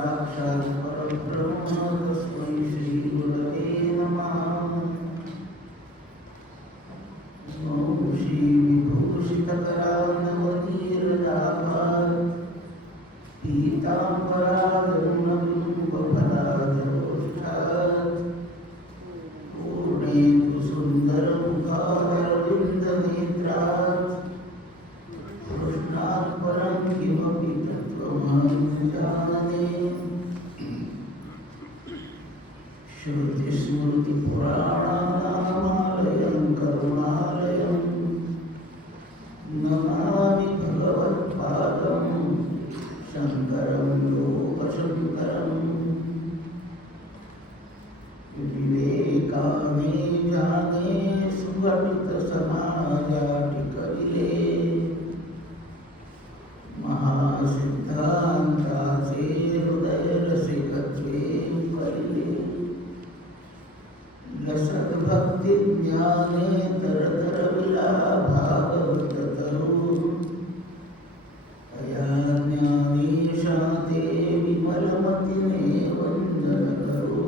साक्षात् परब्रह्म तस्मै श्री गुरवे नमः। श्री विभूषितकरानवनीरदाभार पीताम्बराधरुणबिम्बफलाधरोष्ठात् पूर्णेन्दु सुन्दरमुखारविन्दनेत्रात् कृष्णात् परं किमपि तत्त्वमहं जाने। श्रुतिस्मृतिपुराणानामालयं करुणालयं नमामि भगवत्पादं शङ्करं लोकशङ्करम्। विवेकाने जाने सुगणितसमाजाटिकविले महासिद्धान्ताचे हृदयरसिकत्वे परिले। लसद्भक्तिज्ञाने तरतरविलाभागवततरु अया ज्ञानीशाते विमलमतिने वन्दनकरु।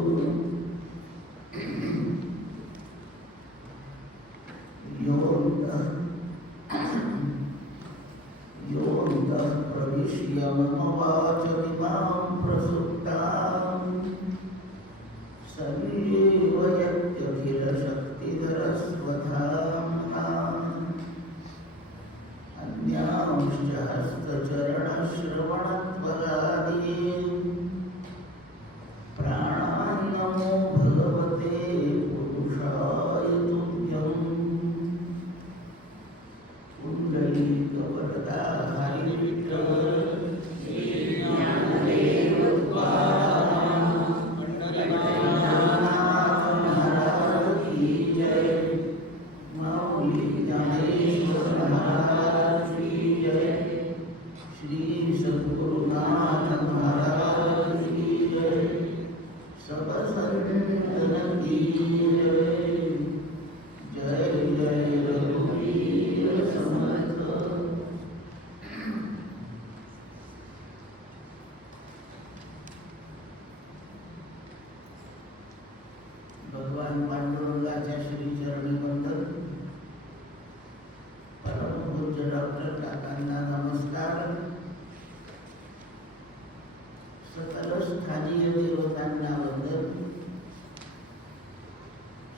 योऽन्तः प्रविश्य मम वाचमिमां प्रसुप्तां सजीव यत्यखिलशक्तिधरस्वधाम्नाम् अन्यांश्च हस्तचरणश्रवणत्वगादीन् प्राणान् नमो भगवते पुरुषाय तुभ्यम्। कुण्डलीकवरदा हरिविठ्ठल भगवान पांडुरंगाच्या श्रीचरणी वंदन। परमपूज्य डॉक्टर काकांना नमस्कार। सकल स्थानीय देवतांना वंदन।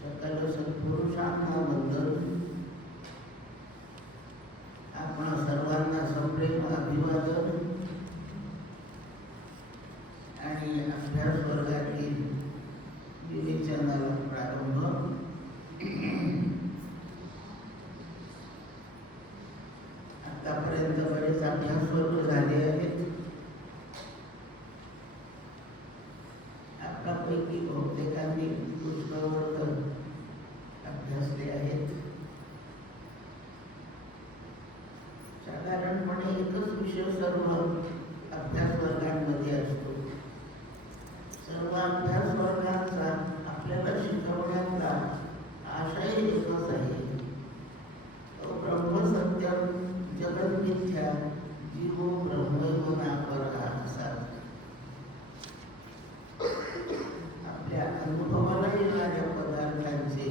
सकल सत्पुरुषांना वंदन। आपणा सर्वांना सप्रेम अभिवादन आणि अभ्यास वर्गातील विवेचनाला प्रारंभ। आतापर्यंत बरेच अभ्यास वर्ग झाले आहेत। आपल्यापैकी बहुतेकांनी पुष्कळवर्ग अभ्यासले आहेत। साधारणपणे एकच विषय सर्व अभ्यास वर्गांमध्ये असतो। सर्व अभ्यास वर्गांचा आपल्याला शिकवण्याचा आशय एकच आहे। ब्रह्मसत्यम जगन्मिथ्या जीवो ब्रह्मैव नापरः असा आपल्या अनुभवाला येणाऱ्या पदार्थांचे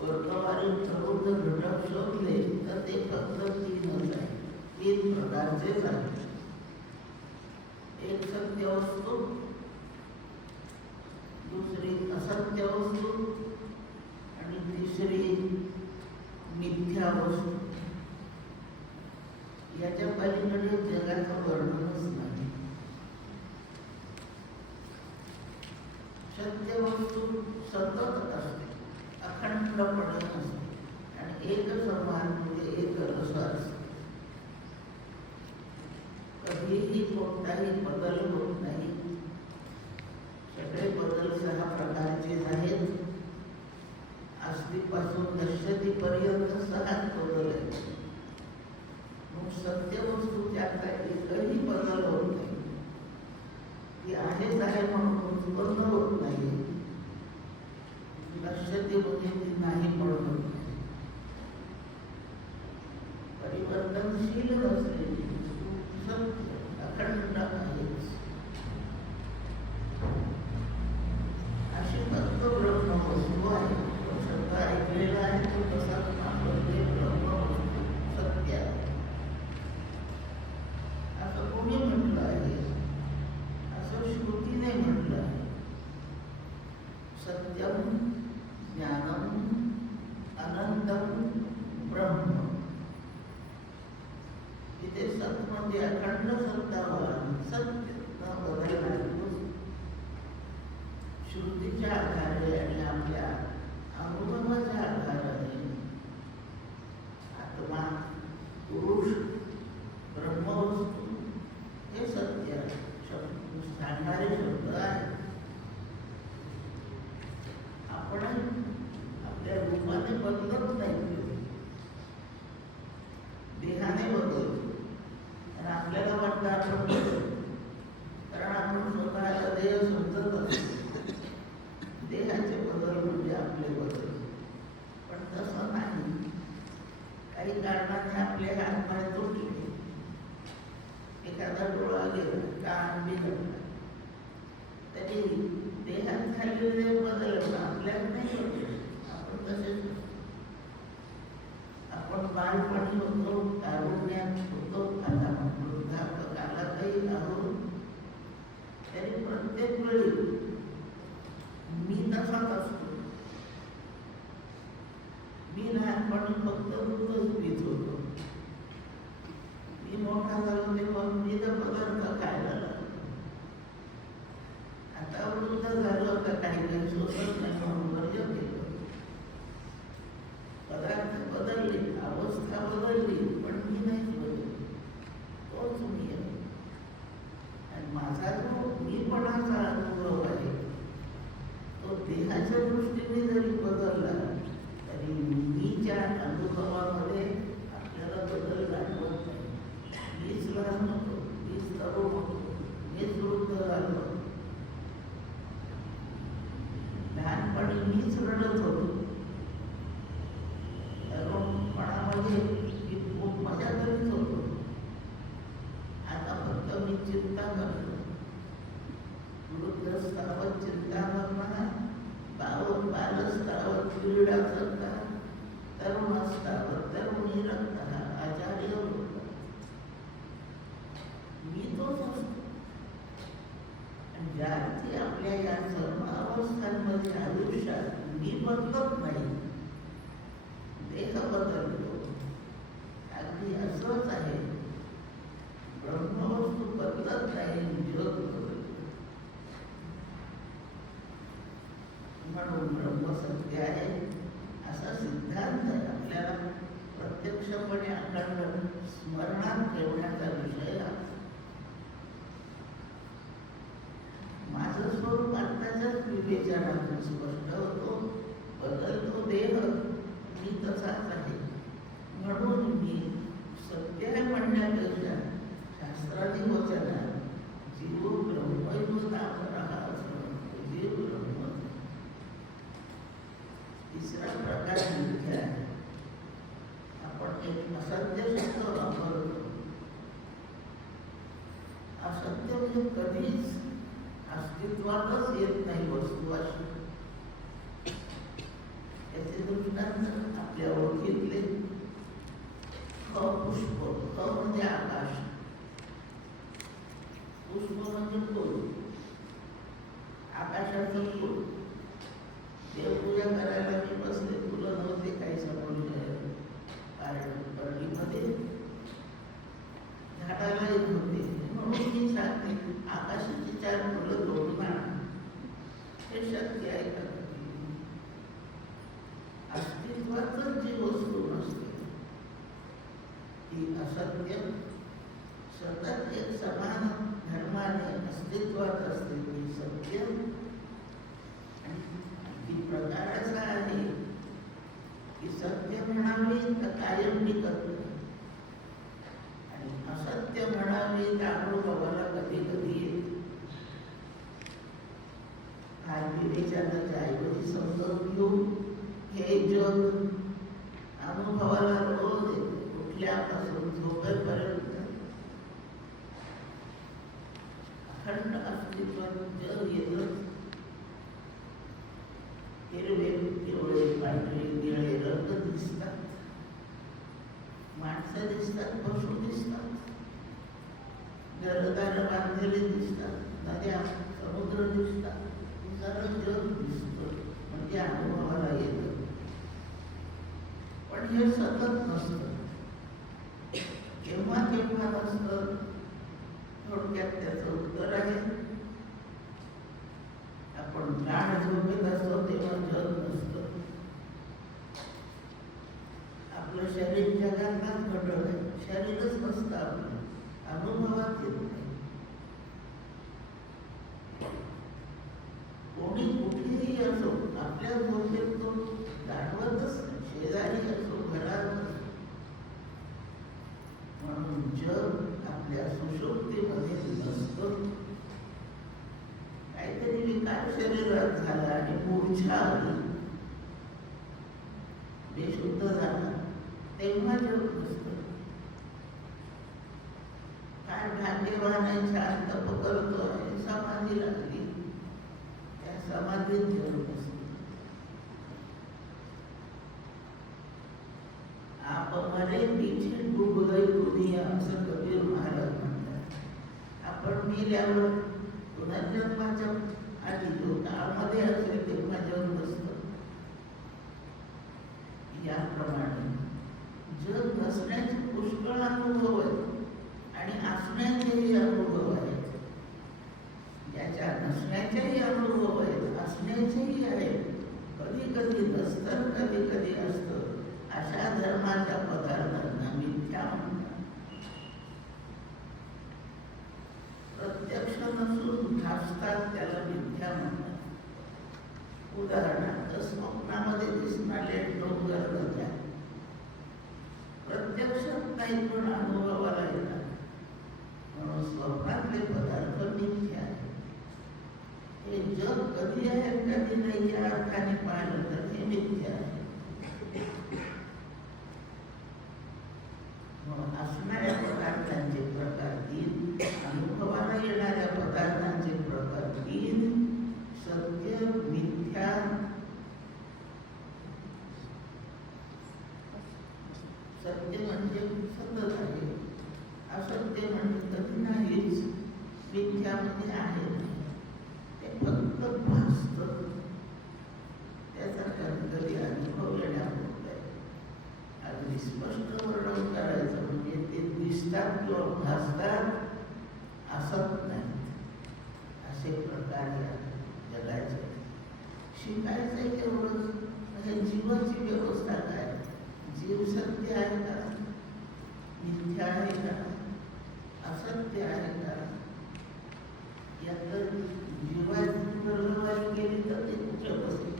वर्गवारीत प्रबुद्ध घटक शोधले तर ते फक्त तीनच आहे। तीन प्रकारचेच आहेत। एक सत्य वस्तू, दुसरी असत्य वस्तू आणि तिसरी मिथ्या वस्तू। याच्या पलीकडे जगाचं वर्णनच नाही। सत्य वस्तू सतत असते, अखंडपणे असते आणि एक समान म्हणजे एक रस असते। कधीही कोणताही बदल होत नाही। सगळे बदल 6 प्रकारचे आहेत। अस्तीपासून नश्यतीपर्यंत 6 बदल आहेत। मग सत्य वस्तू त्याचा एकही बदल होत नाही। ती आहेच आहे म्हणून उत्पन्न होत नाही। नश्यती म्हणजे ती नाही म्हणून परिवर्तनशील नसलेली सत्य अखंड आहेच। अखंड सत्तावान सत्य न बदलणारी श्रुतीच्या आधारे आणि आपल्या अनुभवाच्या आधाराने आत्मा, पुरुष, ब्रह्मवस्तू हे सत्य सांगणारे शब्द आहेत. आपण आपल्या रूपाने बदलत नाही, देहाने बदलतो. आणि आपल्याला वाटतं आपण बदलतो, कारण आपण स्वतःला देह समजत असतो. देहाचे बदल म्हणजे आपले बदल, पण तसं नाही. काही कारणाने आपले हात पाय तुटले, एखादा डोळा गेला, कान बिघडला, तरी देहात झालेले बदल आपल्याला नाही होते. आपण तसेच आपण बालपणी होतो, तारुण्यात होतो, आता वृद्धापकाला काही आहोत, तरी प्रत्येक वेळी मी तसाच असतो. मी लहानपणी फक्त दूधच पीत होतो. मी मोठा झालो तेव्हा विविध पदार्थ खायला लागलो. आता वृद्ध झालो, आता काही काही सोसत नाही म्हणून वर्ज केलं. पदार्थ बदलले, अवस्था बदलली, पण मी नाही बदलली. तोच मी आहे. आणि माझा जो मीपणाचा अनुभव आहे तो देहाच्या दृष्टीने जरी बदलला तरी मीच्या अनुभवामध्ये आपल्याला बदल जाणवत नाही. मीच लहान होतो, मीच तरुण होतो, मीच वृद्ध झालो. लहानपणी मीच रडत होतो, तरुणपणामध्ये मी खूप मजा करीत होतो. आता फक्त मी चिंता करतो. वृद्धस्तावत चिंता करणार, बालस्तावत क्रीडा करता, तरुणास्तावत तरुणी रक्ता, आचार्य होता. मी तोच असतो. आणि ज्या अर्थी आपल्या या सर्व अवस्थांमध्ये आयुष्यात मी बदलत नाही, देह बदलतो. अगदी असंच आहे. ब्रह्मवस्तू बदलत नाही, जग बदलतो. म्हणून ब्रह्म सत्य आहे असा सिद्धांत आपल्याला प्रत्यक्षपणे अखंड स्मरणात ठेवण्याचा विषय आहे. माझं स्वरूप आत्ताच्याच विवेचनातून स्पष्ट होतो. बदलतो देह, मी तसाच आहे. म्हणून मी सत्य म्हणण्यापेक्षा शास्त्राने वचना जीव ब्रह्मयुतापरः असं म्हणतो. जीव ब्रह्म. तिसरा प्रकार मिथ्या आहे. आपण एक असत्य शब्द वापरतो. असत्य म्हणजे कधीच अस्तित्वातच येत नाही वस्तू अशी. याचे दृष्टांत आपल्या ओळखीतले पुष्प. म्हणजे आकाश, पुष्प म्हणजे फूल, आकाशाचं फूल. देवपूजा करायला मी बसले, फुलं नव्हते काही समोर, कारण परडीमध्ये झाडाला येत होते. म्हणून मी सांगते, आकाशाची 4 फुलं तोडून आणा. हे शक्य आहे का? अस्तित्वातच जी वस्तू नसते ती असत्य, सतत एक समान धर्माने अस्तित्वात असते ती सत्य. आणि प्रकार असा आहे की सत्य म्हणावे तर कायम टिकत नाही, आणि असत्य म्हणावे तर अनुभवाला कधी कधी येते. हा विवेचनाच्या ऐवजी समजून घेऊ, हे जग अनुभवाला रोज येते. उठल्यापासून झोपेपर्यंत अखंड अस्तित्वात जग येतच. हिरवे, पिवळे, पांढरे, निळे रंग दिसतात, माणसं दिसतात, पशु दिसतात, घरदार बांधलेले दिसतात, नद्या, समुद्र दिसतात. सारं जग दिसतं, म्हणजे अनुभवाला येतं. पण हे सतत नसतं. केव्हा केव्हा नसतं, आपल्या झोपेत तो जाणवतच नाही, शेजारी असो, घरात असो. म्हणून जग आपल्या सुषुप्तीमध्ये नसतं. काहीतरी विकार शरीरात झाला आणि मूर्छा आली, बेशुद्ध झाला, तेव्हा जग नसतं. काय भाग्यवान आहे, शांत तप करतोय, समाधी लागली, त्या समाधीत जग नसतं. आप मरे पीछे डूब गई दुनिया, असं कबीर महाराज म्हणतात. आपण मेल्यावर पुनर्जन्माच्या आधी जो काळामध्ये असेल तेव्हा जग नसतं. याप्रमाणे जग नसण्याचे पुष्कळ अनुभव आहेत आणि असण्याचेही अनुभव आहेत. ज्याच्या नसण्याचेही अनुभव आहेत, असण्याचेही आहेत. कधी कधी नसतं, कधी कधी असतं. अशा धर्माच्या पदार्थांना मिथ्या म्हणतात. प्रत्यक्ष नसून भासतात त्याला मिथ्या म्हणतात. उदाहरणार्थ स्वप्नामध्ये दिसणारे डोंगर नद्या प्रत्यक्षात नाही पण अनुभवाला येतात, म्हणून स्वप्नातले पदार्थ मिथ्या आहेत. हे जग कधी आहे कधी नाही या अर्थाने पाहिलं तर हे मिथ्या आहे. म्हणून असणाऱ्या पदार्थांचे प्रकार तीन, अनुभवाला येणाऱ्या पदार्थांचे प्रकार तीन. सत्य, मिथ्या, सत्य म्हणजे सतत आहे, असत्य म्हणजे कधी नाहीच, मिथ्या म्हणजे आहे ते फक्त भासतं. त्याचा कधी अनुभव येण्यापुरता आहे. अगदी स्पष्ट वर्णन करायचं म्हणजे ते दिसतात किंवा भासतात, असत नाही. असे प्रकार या जगाचे. शिकायचं तेवढंच. म्हणजे जीवाची व्यवस्था काय, जीव सत्य आहे का, मिथ्या आहे का, असत्य आहे का, यात जीवाची बरोबरी केली तर ते कुठं बसेल.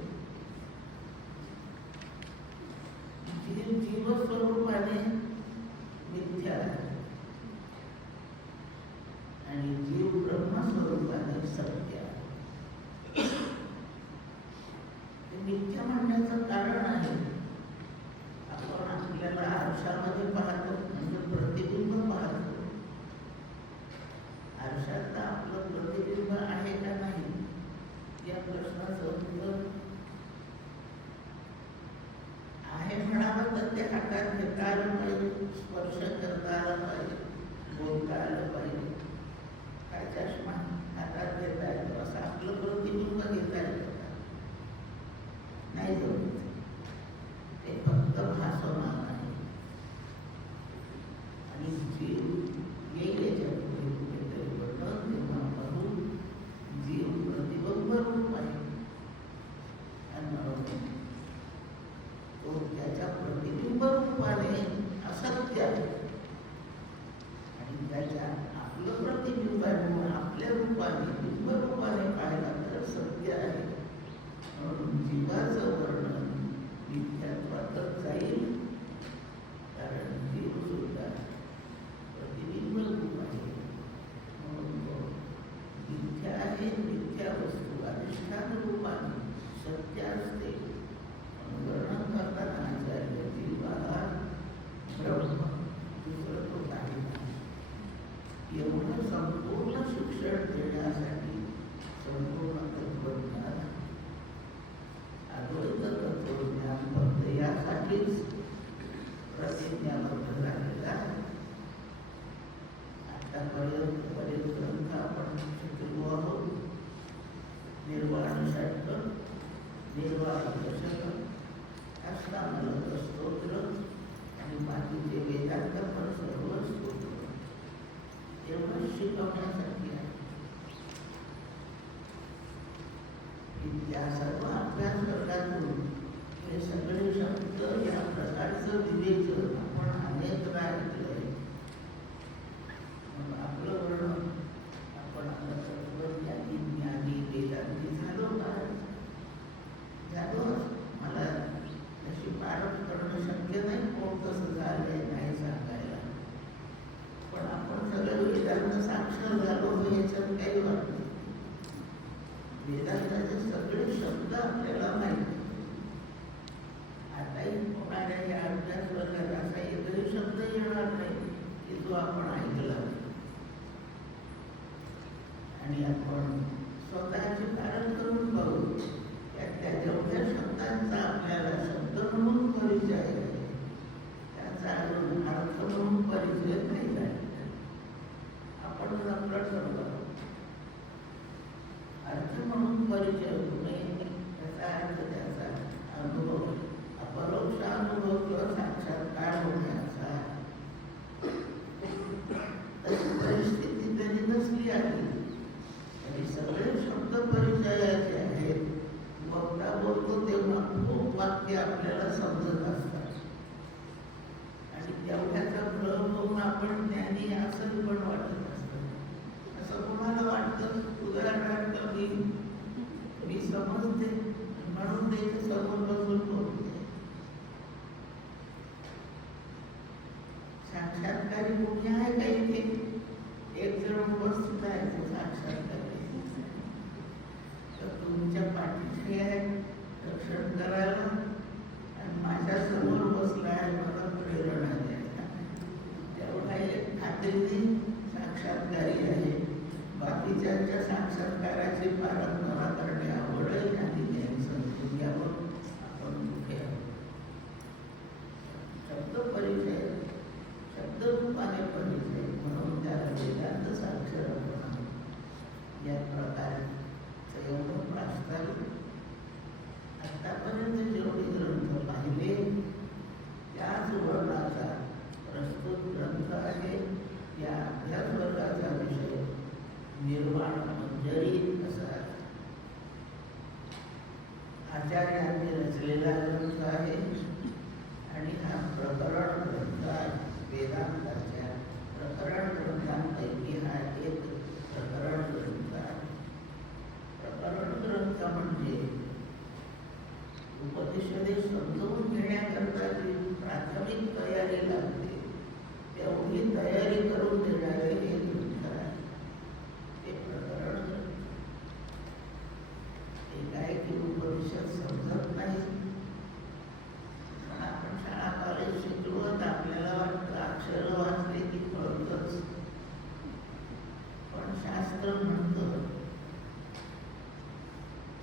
जीव जीवस्वरूपाने मिथ्या आहे आणि जीव ब्रह्मस्वरूपाने सत्य आहे. मिथ्या म्हणण्याचं कारण आहे, आपण आपल्याला आरशामध्ये पाहतो म्हणजे प्रतिबिंब पाहतो. आरशात आपलं प्रतिबिंब आहे का नाही या प्रश्नाचं उत्तर आहे. म्हणावं तर ते हातात घेता आलं पाहिजे, स्पर्श करता आला पाहिजे, बोलता आलं पाहिजे. काय चष्मा हातात घेता येतो असं आपलं प्रतिबिंब घेता येतं नाही जमत. ते फक्त भासमान आहे आणि जीव येईल याच्या पुढे कुठेतरी बटन तेव्हा पाहून जीव प्रतिबिंब रूप आहे आणि तो त्याच्या प्रतिबिंब रूपाने असत्य आहे आणि त्याच्या आपलं प्रतिबिंब आपल्या रूपाने बिंब रूपाने पाहिला तर सत्य आहे. म्हणून जीवाचं वर्णन मिथ्यात्वातच जाईल, कारण जीव सुद्धा प्रतिबिंब रूप आहे. म्हणून तो मिथ्या आहे. मिथ्या वस्तू अधिष्ठान रूपाने सत्य असते. वर्णन करताना आचार्य जीवा ब्रह्म, दुसरं तो काही नाही. एवढं संपूर्ण शिक्षण देण्यासाठी संपूर्ण तत्वज्ञान, अद्वैत तत्वज्ञान फक्त यासाठीच प्रतिज्ञाबद्ध झालेला आहे. आतापर्यंत बरेच ग्रंथ आपण शिकलो आहोत. निर्वाण षटक, निर्वाण दशक, अष्टांग स्तोत्र आणि बाकीचे वेदांत पण सर्व स्तोत्र एवढं शिकवण्यासाठी आहे. त्या सर्व अभ्यास वर्गातून हे सगळे शब्द या प्रकारचं विवेचन आपण अनेक वेळा ऐकलंय. आपलं वर्णन आपण आता तत्वज्ञानी, ज्ञानी, वेदांती झालो का, झालो असं काही वाटत नाही. वेदांताचे सगळे शब्द आपल्याला माहिती. आताही होणाऱ्या या अभ्यास वर्गात असा एकही शब्द येणार नाही की जो आपण ऐकला आणि आपण स्वतःचे कारण करून पाहू. त्या जेवढ्या शब्दांचा आपल्याला शब्द म्हणून परिचय आहे त्याचा अर्थ म्हणून परिचय नाही झाला. आपण आपला ठरवलं अर्थ म्हणून परिचय होऊ नये. त्याचा अर्थ त्याचा अनुभव, अपरोक्ष अनुभव किंवा साक्षात्कार होण्याचा. परिस्थिती जरी नसली आहे तरी सगळे शब्द परिचयाचे आहेत. वक्ता बोलतो तेव्हा खूप वाक्य आपल्याला समजत असतात आणि तेवढ्याचा भ्रम होऊन आपण ज्ञानी असं पण वाटत असतं. असं कोणाला वाटतं उदाहरणार्थ मी समजते म्हणून ते समोर बसून बोलते. साक्षात्कारी कोणी आहे का इथे? एक जण उपस्थित आहे तो साक्षात्कारी. तर तुमच्या पाठीशी आहे रक्षण करायला आणि माझ्या समोर बसला आहे मला प्रेरणा द्यायला. तेवढा एक खात्रीने साक्षात्कारी आहे. बाकीच्या साक्षात्काराची पारंपरा करणे आवड आहे आणि त्यांनी समजून घ्यावं आपण कुठे आहोत. शब्द परिचय, शब्दरूपाने परिचय म्हणून त्याला वेदांत साक्षरपणा या प्रकारे एवढं प्रास्ताविक. आतापर्यंत जेवढे ग्रंथ पाहिले त्याच वर्गाचा प्रस्तुत ग्रंथ आहे. या अभ्यास वर्गाचा विषय निर्वाण मंजरी असा आहे. आचार्यांनी रचलेला ग्रंथ आहे आणि हा प्रकरण ग्रंथ आहे. वेदांताच्या प्रकरण ग्रंथांपैकी हा एक प्रकरण ग्रंथ आहे. प्रकरण ग्रंथ म्हणजे उपनिषदे समजून घेण्याकरता जी प्राथमिक तयारी लागते तेवढी तयारी करून देणारे हे ग्रंथ आहे. ते प्रकरण ग्रंथ. ते काय की उपनिषद समजत नाही. आपण शाळा कॉलेज शिकवत आपल्याला वाटतं अक्षर वाचले की कळतच. पण शास्त्र म्हणतं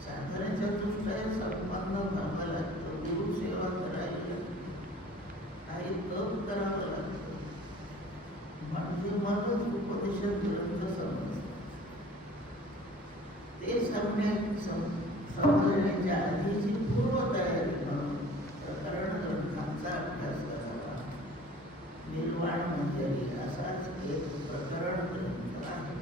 साधनेच्या दृष्ट्या संपन्न व्हावं लागतं. गुरुसेवा करायला काही तप करावं लागतं म्हणजे मगच उपनिषद ग्रंथ समजतात. ते समजण्याच्या आधीची पूर्वतयारी म्हणून प्रकरण ग्रंथांचा अभ्यास करावा. निर्वाण मंजरी असाच एक प्रकरण ग्रंथ आहे.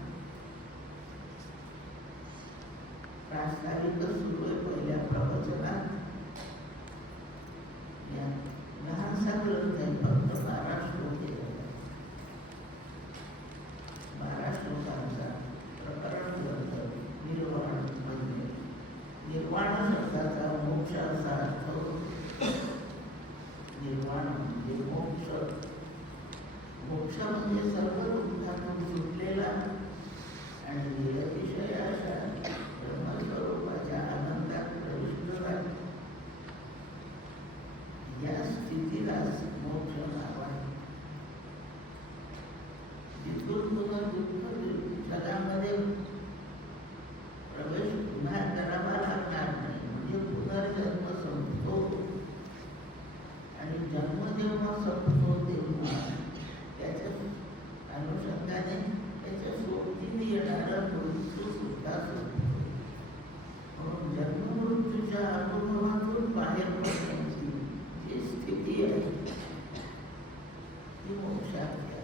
प्रास्ताविक सुरू आहे पहिल्या प्रवचनात. या लहानसा ग्रंथ आहे, फक्त 12 श्लोक आहे. 12 श्लोकांचा प्रकरण ग्रंथ निर्वाण म्हणजे निर्वाण शब्दाचा मोक्ष असा अर्थ. निर्वाण म्हणजे मोक्ष. मोक्ष म्हणजे सर्व दुःखातून सुटलेला आणि निरतिशय अशा ब्रह्मस्वरूपाच्या आनंदात प्रविष्ट झाले. या स्थितीलाच मोक्ष नाव आहे. जिथून पुन्हा दुःख जगामध्ये प्रवेश पुन्हा करावा लागणार नाही. म्हणजे पुनर्जन्म संपतो आणि जन्म जेव्हा संपतो तेव्हा त्याच्या अनुषंगाने त्याच्या सोबतीने येणारा मृत्यू सुद्धा संपतो. म्हणून जन्ममृत्यूच्या अनुभवातून बाहेर पडण्याची जी स्थिती आहे ती मोक्षात आहे.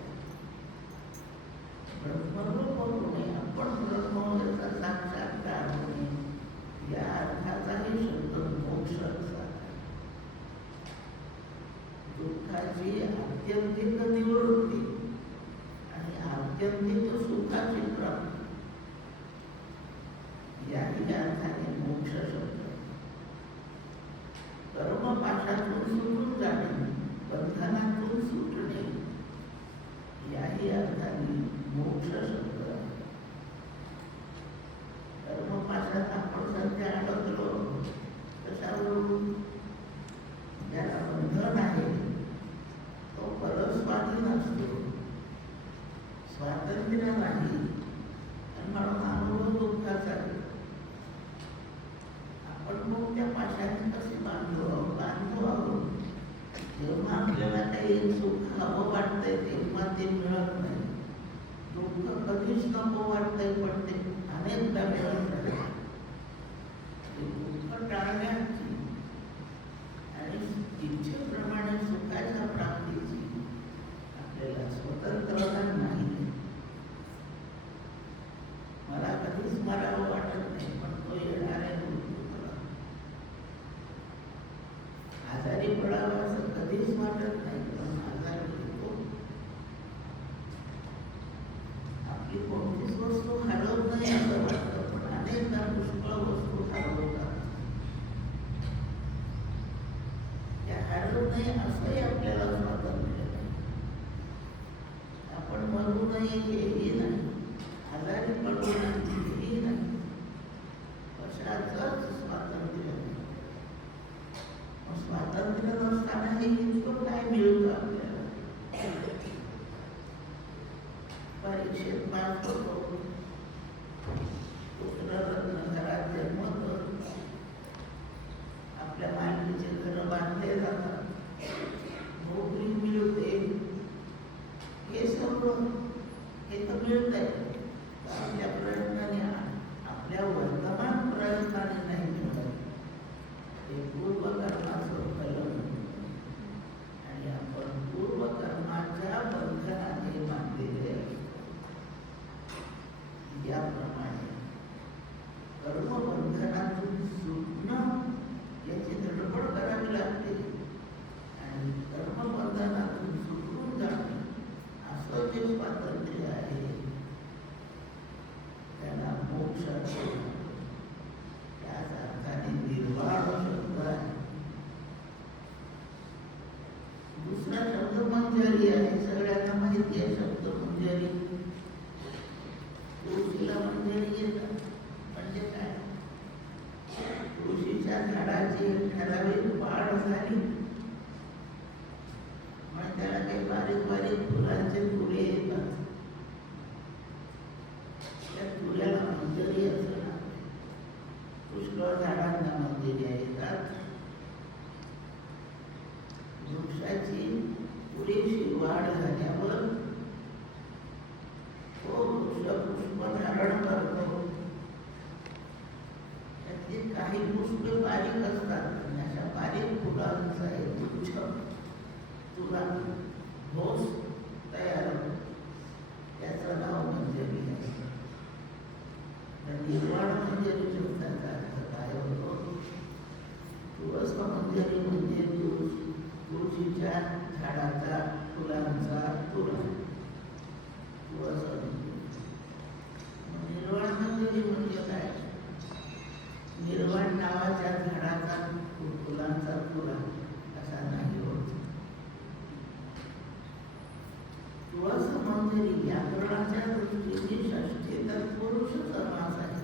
ब्रह्मरूप होणे, आपण ब्रह्मचा साक्षात्कार होणे या अर्थाचाही शब्द मोक्ष असा. दुःखाची आत्यंतिक निवृत्ती आणि आत्यंतिक सुखाची प्राप्ती याही अर्थाने मोक्ष शब्द. कर्मपाशातून सुटून जाणे, बंधनातून सुटणे याही अर्थाने मोक्ष शब्द. नाही, म्हणून अनुभव दुःखाचा आहे. आपण मग त्या पाशाने कसे बांधलो आहोत. जेव्हा आपल्याला काही सुख हवं वाटतंय तेव्हा ते मिळत नाही. दुःख कधीच नको वाटतंय पण ते अनेकदा मिळत नाही. दुःख टाळण्याची आणि इच्छेप्रमाणे सुखाच्या प्राप्तीची आपल्याला स्वतंत्रता नाही. मला कधीच मरावं वाटत नाही, पण तो येणार आहे मृत्यू. आजारी पडावं असं कधीच वाटत नाही, पण आजारी होतो. आपली कोणतीच वस्तू हरवत नाही असं वाटतं, पण अनेकदा पुष्कळ वस्तू हरवतात. त्या हरवू नये असंही आपल्याला स्वातंत्र्य नाही. आपण मरू नये हेही नाही, आजारी पडू नये हेही नाही. कशाचंच स्वातंत्र्य नाही. स्वातंत्र्य नसताना हे इतकं काय मिळतं आपल्याला. परीक्षेत पास होतो, पुत्ररत्न घरात जन्मतो, आपल्या मालकीचे घर बांधले जातात, नोकरी मिळते, हे सगळं हे तर मिळतंय. आपल्या प्रयत्नाने, आपल्या वर्तमान प्रयत्नाने नाही मिळत. ते पूर्वकर्माचं फल आणि आपण पूर्वकर्माच्या बंधनाने बांधलेले असतो. याप्रमाणे कर्मबंधनातून सुटणं याची धडपड करावी लागते आणि कर्मबंधनातून सुटून जाणे असं जे स्वातंत्र्य आहे त्याला मोक्ष असतो. त्याच अर्थाने निर्वाण शब्द आहे. दुसरा शब्द मंजरी आहे. सगळ्यांना माहिती आहे शब्द मंजरी. तुळशीला मंजरी येतात म्हणजे काय? तुळशीच्या झाडाची ठराविक वाढ झाली म्हणजे त्याला काही बारीक बारीक फुलांचे तुरे येतात. त्या तुऱ्याला मंजरी असं नाव. पुष्कळ झाडांना मंजरी येतात. वृक्षाची पुरेशी वाढ झाल्यावर तो वृक्ष पुष्प धारण करतो. त्यातली काही पुष्पे बारीक असतात आणि अशा बारीक फुलांचा एक गुच्छ तुला घोष तयार होतो. त्याचं नाव मंजरी आहे. निर्वाण मंजरी शब्दाचा अर्थ काय होतो? तुळस मंजरी म्हणजे तुळशीच्या झाडाचा फुलांचा तुरा. तुळस निर्वाण मंजरी म्हणजे काय? निर्वाण नावाच्या झाडाचा फुलांचा तुरा असा नाही होत. तुळस मंजरी व्याकरणाच्या दृष्टीने षष्ठी तत्पुरुष समास आहे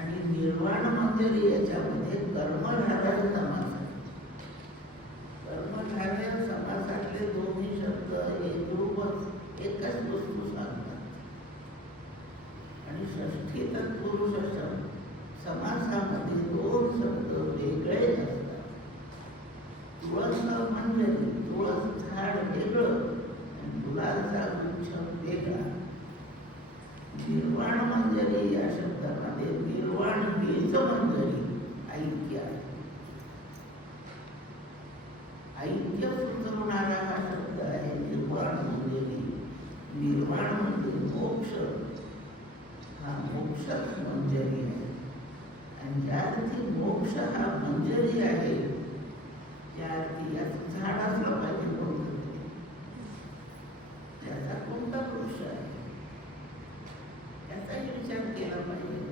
आणि निर्वाण मंजरी याच्यामध्ये कर्मधारय समास आहे. कर्मधारय समासातले दोन्ही शब्द एकरूपच एकच वस्तू सांगतात आणि षष्ठी तत्पुरुष समासामध्ये दोन शब्द वेगळे असतात. तुळस मंजरी, तुळस झाड वेगळं आणि फुलांचा गुच्छ वेगळा. निर्वाण मंजरी या शब्दामध्ये निर्वाण बीज मंजरी ऐक्य आहे. ऐक्य सुचवणारा हा शब्द आहे निर्वाण मंजरी. निर्वाण म्हणजे मोक्ष. हा मोक्षच मंजरी आहे आणि ज्या अर्थी मोक्ष हा मंजरी आहे त्या अर्थी याचं झाड असलं पाहिजे. कोणतं त्याचा कोणता वृक्ष आहे त्याचाही विचार केला पाहिजे.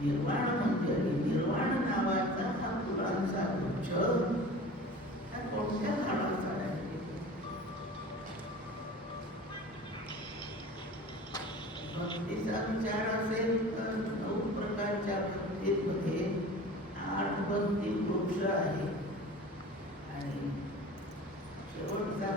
निर्वाण मंजरी, निर्वाण नावाचा हा फुलांचा वृक्ष हा कोणत्या झाडाचा आहे? भक्तीचा विचार असेल तर 9 प्रकारच्या भक्तीमध्ये 8 भक्ती वृक्ष आहे आणि शेवटचा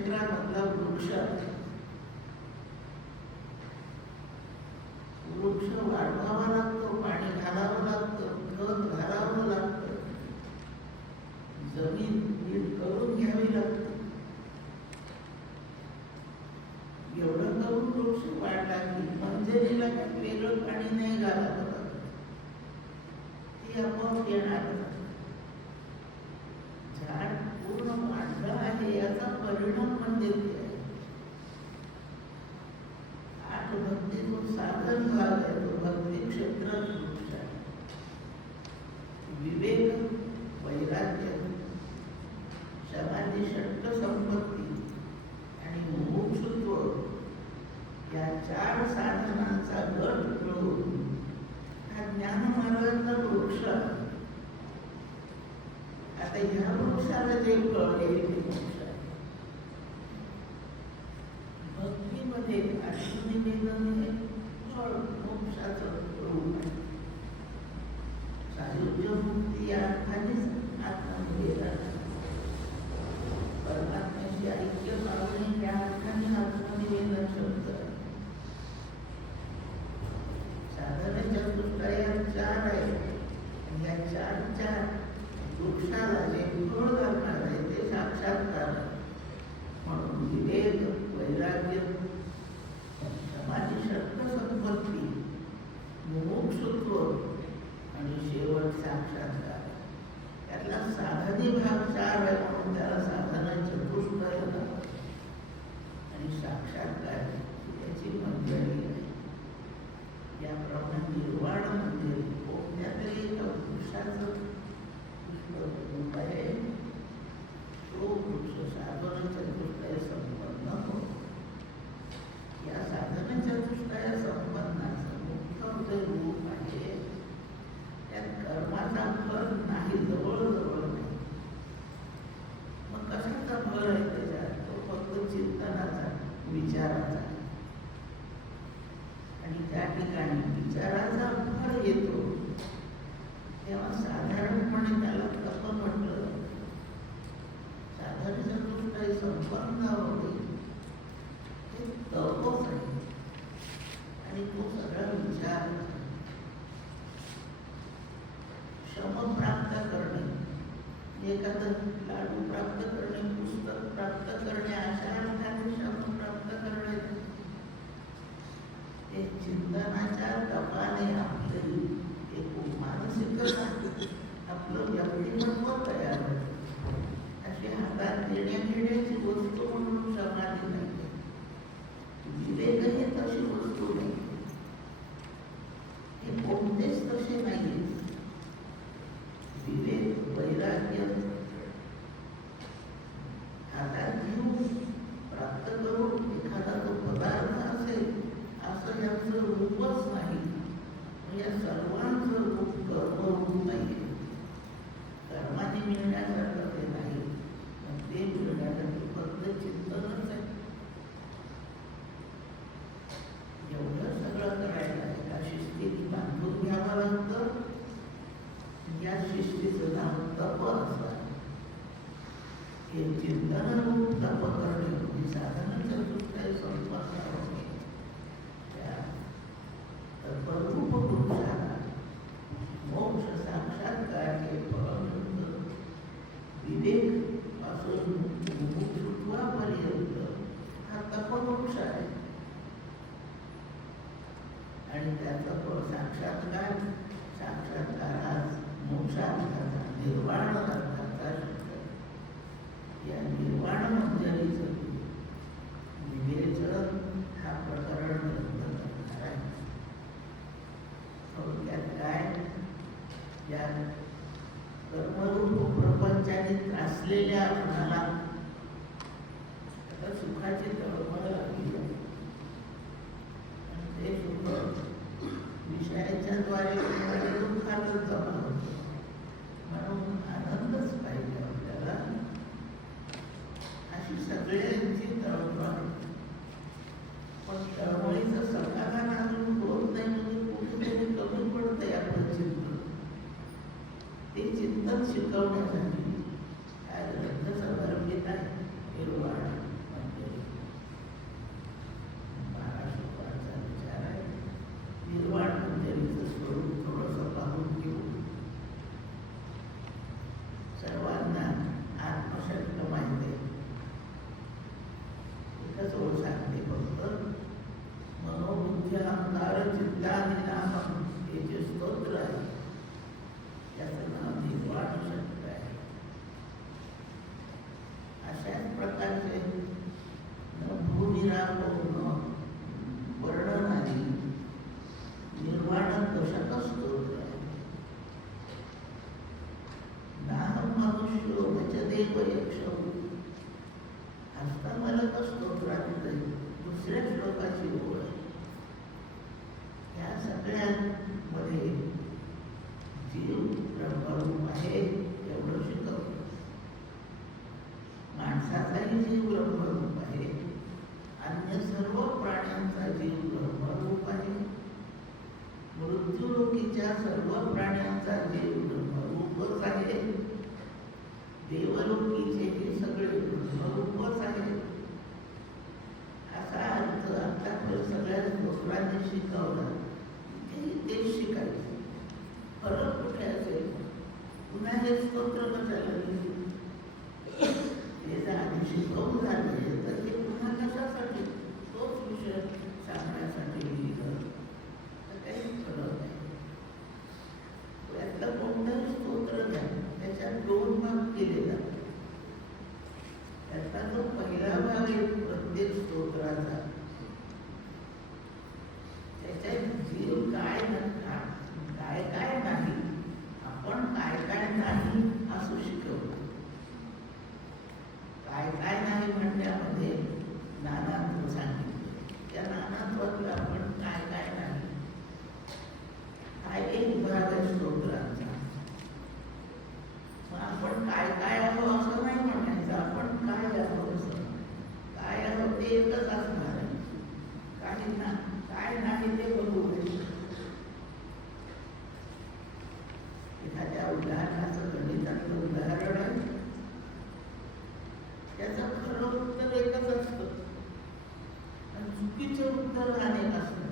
क्षेत्रामधला वृक्ष आहे. वृक्ष वाढवावा लागतो, पाणी घालावं लागतं, खत घालावं लागतं, जमीन नीट करून घ्यावी लागते. एवढं करून वृक्ष वाढला की मंजरीला काही वेगळं पाणी नाही घालावं लागत, ती आपोआप येणार. झाड पूर्ण वाढलं आहे याचा परिणाम म्हणजे ते आहे. आठ भक्तीतून साधन भाग आहे, तो भक्ती क्षेत्रात वृक्ष आहे. विवेक, वैराग्य, समाधी, षट्ट संपत्ती आणि मुमुक्षुत्व या चार साधनांचा गट मिळून हा ज्ञानमार्गाचा वृक्ष आहे. आता ह्या वृक्षाला जे फळ येईल ते मोक्ष आहे. भक्तीमध्ये आत्मनिवेदन हे फळ मोक्षाचं रूप आहे. सायुज्य मुक्ती या अर्थानेच आत्मनिवेदन, परमात्म्याशी ऐक्य पावणे या अर्थाने आत्मनिवेदन शब्द आहे. साधन चतुष्टयात चार आहे आणि या चारच्या वृक्षाला जे फळ घालणार आहे ते साक्षात्कार. म्हणून विवेक, वैराग्य, समाधी, षट्ट संपत्ती, मुमुक्षुत्व आणि शेवट साक्षात्कार. त्यातला साधनी भाग चार आहे म्हणून त्याला साधन चतुष्टय आणि साक्षात्कार याची मंजरी आहे. याप्रमाणे निर्वाण मंजरी कोणत्या तरी एका वृक्षाचं रूप आहे. तो वृक्ष साधन चतुष्टय संपन्न होतो. या साधन चतुष्टय संपन्नाचं मुख्य रूप आहे. त्यात कर्माचा फल नाही, जवळजवळ नाही. मग कशाचा फल आहे त्याच्यात? तो फक्त चिंतनाचा, विचाराचा. आणि त्या ठिकाणी विचाराचा फळ येतो तेव्हा साधारणपणे त्याला तप म्हटलं. साधन चतुष्टय संपन्न होते हे तपच आहे. आणि तो सगळा विचार श्रम प्राप्त करणे, एखादं लाडू प्राप्त करणे, पुस्तक प्राप्त करणे अशा अर्थाने श्रम प्राप्त करणे. हे चिंतनाच्या तपाने आपली एक मानसिकता, आपलं व्यक्तिमत्व तयार होतं. अशी हातात देण्याघेण्याची वस्तू म्हणून समाधी नाही. विवेक ही तशी वस्तू नाही. हे कोणतेच तसे नाही. विवेक, वैराग्य हातात घेऊन प्राप्त करून एखादा जो पदार्थ असेल असं याचं रूपच नाही. या सर्वांचं रूप कर्मरूप नाही. कर्माने मिळण्यासारखं ते नाही. ते मिळण्यासाठी फक्त चिंतनच आहे. एवढं सगळं करायला एका शिस्तीने बांधून घ्यावं लागतं. या शिस्तीचं नाव तप असतं. हे चिंतनरूप तप करणे म्हणजे साधन चतुष्टय संपन्न होणे. त्या तपरूप पुरुषाला मोक्ष साक्षात्कार हे फळ मिळतं. विवेक पासून मुमुक्षुत्वापर्यंत हा तपवृक्ष आहे. आणि त्याचा फळ साक्षात्कार, साक्षात्कारात मोक्षार्थाचा, निर्वाण अर्थाचा शब्द. या निर्वाण मंजरीचं विवेचन हा प्रकरण करणार आहे. थोडक्यात काय, या कर्मरूप प्रपंचाने त्रासलेल्या मनाला आता सुखाची तळमळ लागली आहे. ते सुख विषयाच्या द्वारे दुःखातच जमा होतं. म्हणून आनंदच पाहिजे आपल्याला. अशी सगळ्यांची तळमळ. पण तळमळीचं समाधान अजून होत नाही म्हणजे कुठेतरी कमी पडतंय आपलं चिंतन. ते चिंतन शिकवण्यासाठी काय ग्रंथ समर्पित आहे. निर्वाण हस्तमलक स्तोत्रात दुसऱ्या श्लोकाची ओळ आहे. या सगळ्यांमध्ये जीव ब्रह्मरूप आहे एवढं शिकवलं. माणसाचाही जीव ब्रह्मरूप आहे, अन्य सर्व प्राण्यांचा जीव ब्रह्मरूप आहे, मृत्यूलोकीच्या सर्व प्राण्यांचा जीव ब्रह्मरूपच आहे, देवलोकीचे हे सगळे ब्रह्मरूपच आहे. असा अर्थ आतापर्यंत सगळ्या स्तोत्रांनी शिकवला. तेच शिकायचं. फरक कुठे असेल? पुन्हा हे स्तोत्र कशाला लिहिली? हे जर आधी शिकवून झाले तर ते पुन्हा कशासाठी? तोच विषय सांगण्यासाठी लिहिलं तर काही फरक नाही. यातलं कोणतंही स्तोत्र घ्या, त्याच्यात 2 भाग केले जातात. त्याचा जो पहिला भाग आहे प्रत्येक स्तोत्राचा, त्याच्यात जीव काय काय काय नाही, आपण काय काय नाही असं शिकवलं. काय काय नाही म्हणण्यामध्ये नानात्व सांगितलं. त्या नानात्वातलं आपण काय काय नाही हा एक भाग आहे स्तोत्रांचा. मग आपण काय काय आहो असं नाही म्हणायचं, आपण काय आहो असं. काय आहो ते एकच असणार आहे, काही ना काय नाही ते बघू. एखाद्या उदाहरणाचं गणितातलं उदाहरण आहे, त्याचं खरं उत्तर एकच असतं आणि चुकीचं उत्तर अनेक असतं.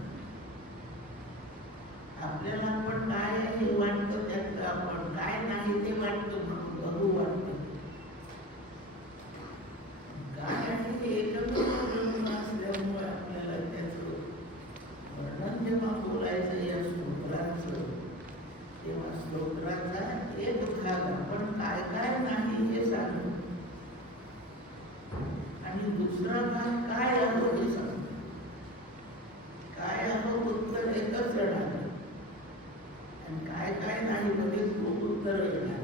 आपल्याला आपण काय आहे हे वाटतं, त्यात आपण काय नाही ते वाटतं म्हणून बघू वाटतं. काय आहे ते एकच असल्यामुळे आपल्याला त्याचं वर्णन जेव्हा बोलायचं या स्तोत्राचं, तेव्हा स्तोत्राचा एक भाग आपण काय काय नाही हे सांगू आणि दुसरा भाग काय आहो हे सांगू. काय आहो उत्तर एकच येणार आणि काय काय नाही मध्ये खूप उत्तर येणार.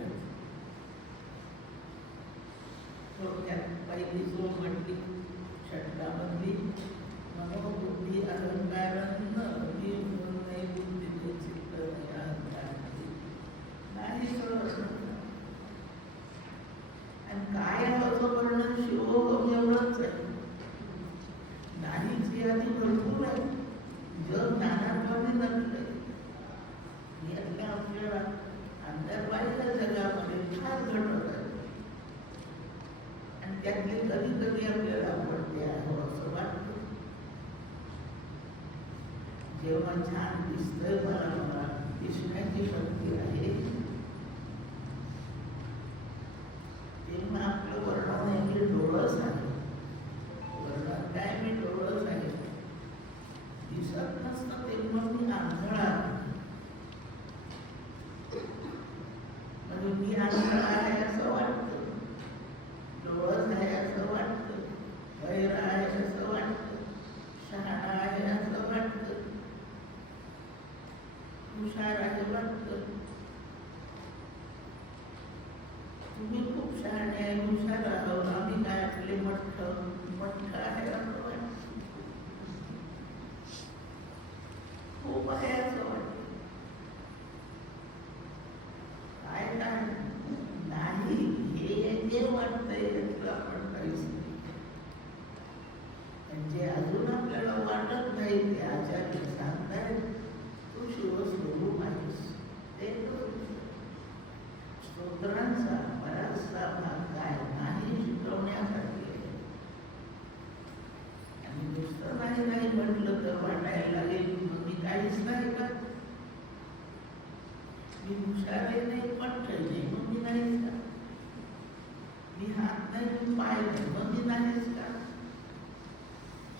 थोडक्यात पहिली जो म्हटली षटकामधली मनोबुद्धी अहंकार नाही आणि काय असं वर्णन शिवोहम एवढंच आहे. नाहीची आधी भरपूर आहे. जग नानात्वाने नटलंय. यातल्या आपल्याला अंतर्बाह्य जगामध्ये फार घटक आहे आणि त्यातले कधी कधी आपल्याला आवडते आहे असं वाटतं. जेव्हा छान दिसतंय मला दिसण्याची शक्ती आहे, तेव्हा आपलं वर्णन हे डोळस आहे. वर्णन काय मी डोळस आहे. दिसत नसतं तेव्हा मी आंधळा म्हणजे मी आंधळा आहे असं वाटतं, डोळस आहे असं वाटतं, बहिरा आहे असं वाटतं, शहाणा आहे असं वाटतं, हुशार आहे वाटतं. तुम्ही खूप शहाणे आहे, हुशार आहोत, आम्ही काय आपले मठ्ठ आहे असं वाटतं, खूप आहे असं वाटतं. काय काय नाही हे जे वाटतंय यातलं आपण काहीच नाही. म्हणजे अजून आपल्याला वाटत नाही ते आचार्य सांगतायत तू शिवस्वरूप आहेस. ते स्तोत्रांचा बराचसा भाग काय नाही शिकवण्यासाठी आहे. आणि नुसतं नाही नाही म्हटलं तर वाटायला लागेल मी काहीच नाही का, मी हुशारही नाही पठ्ठही नाही मग मी नाहीच का, मी हात नाही मी पाय नाही मग मी नाहीच का.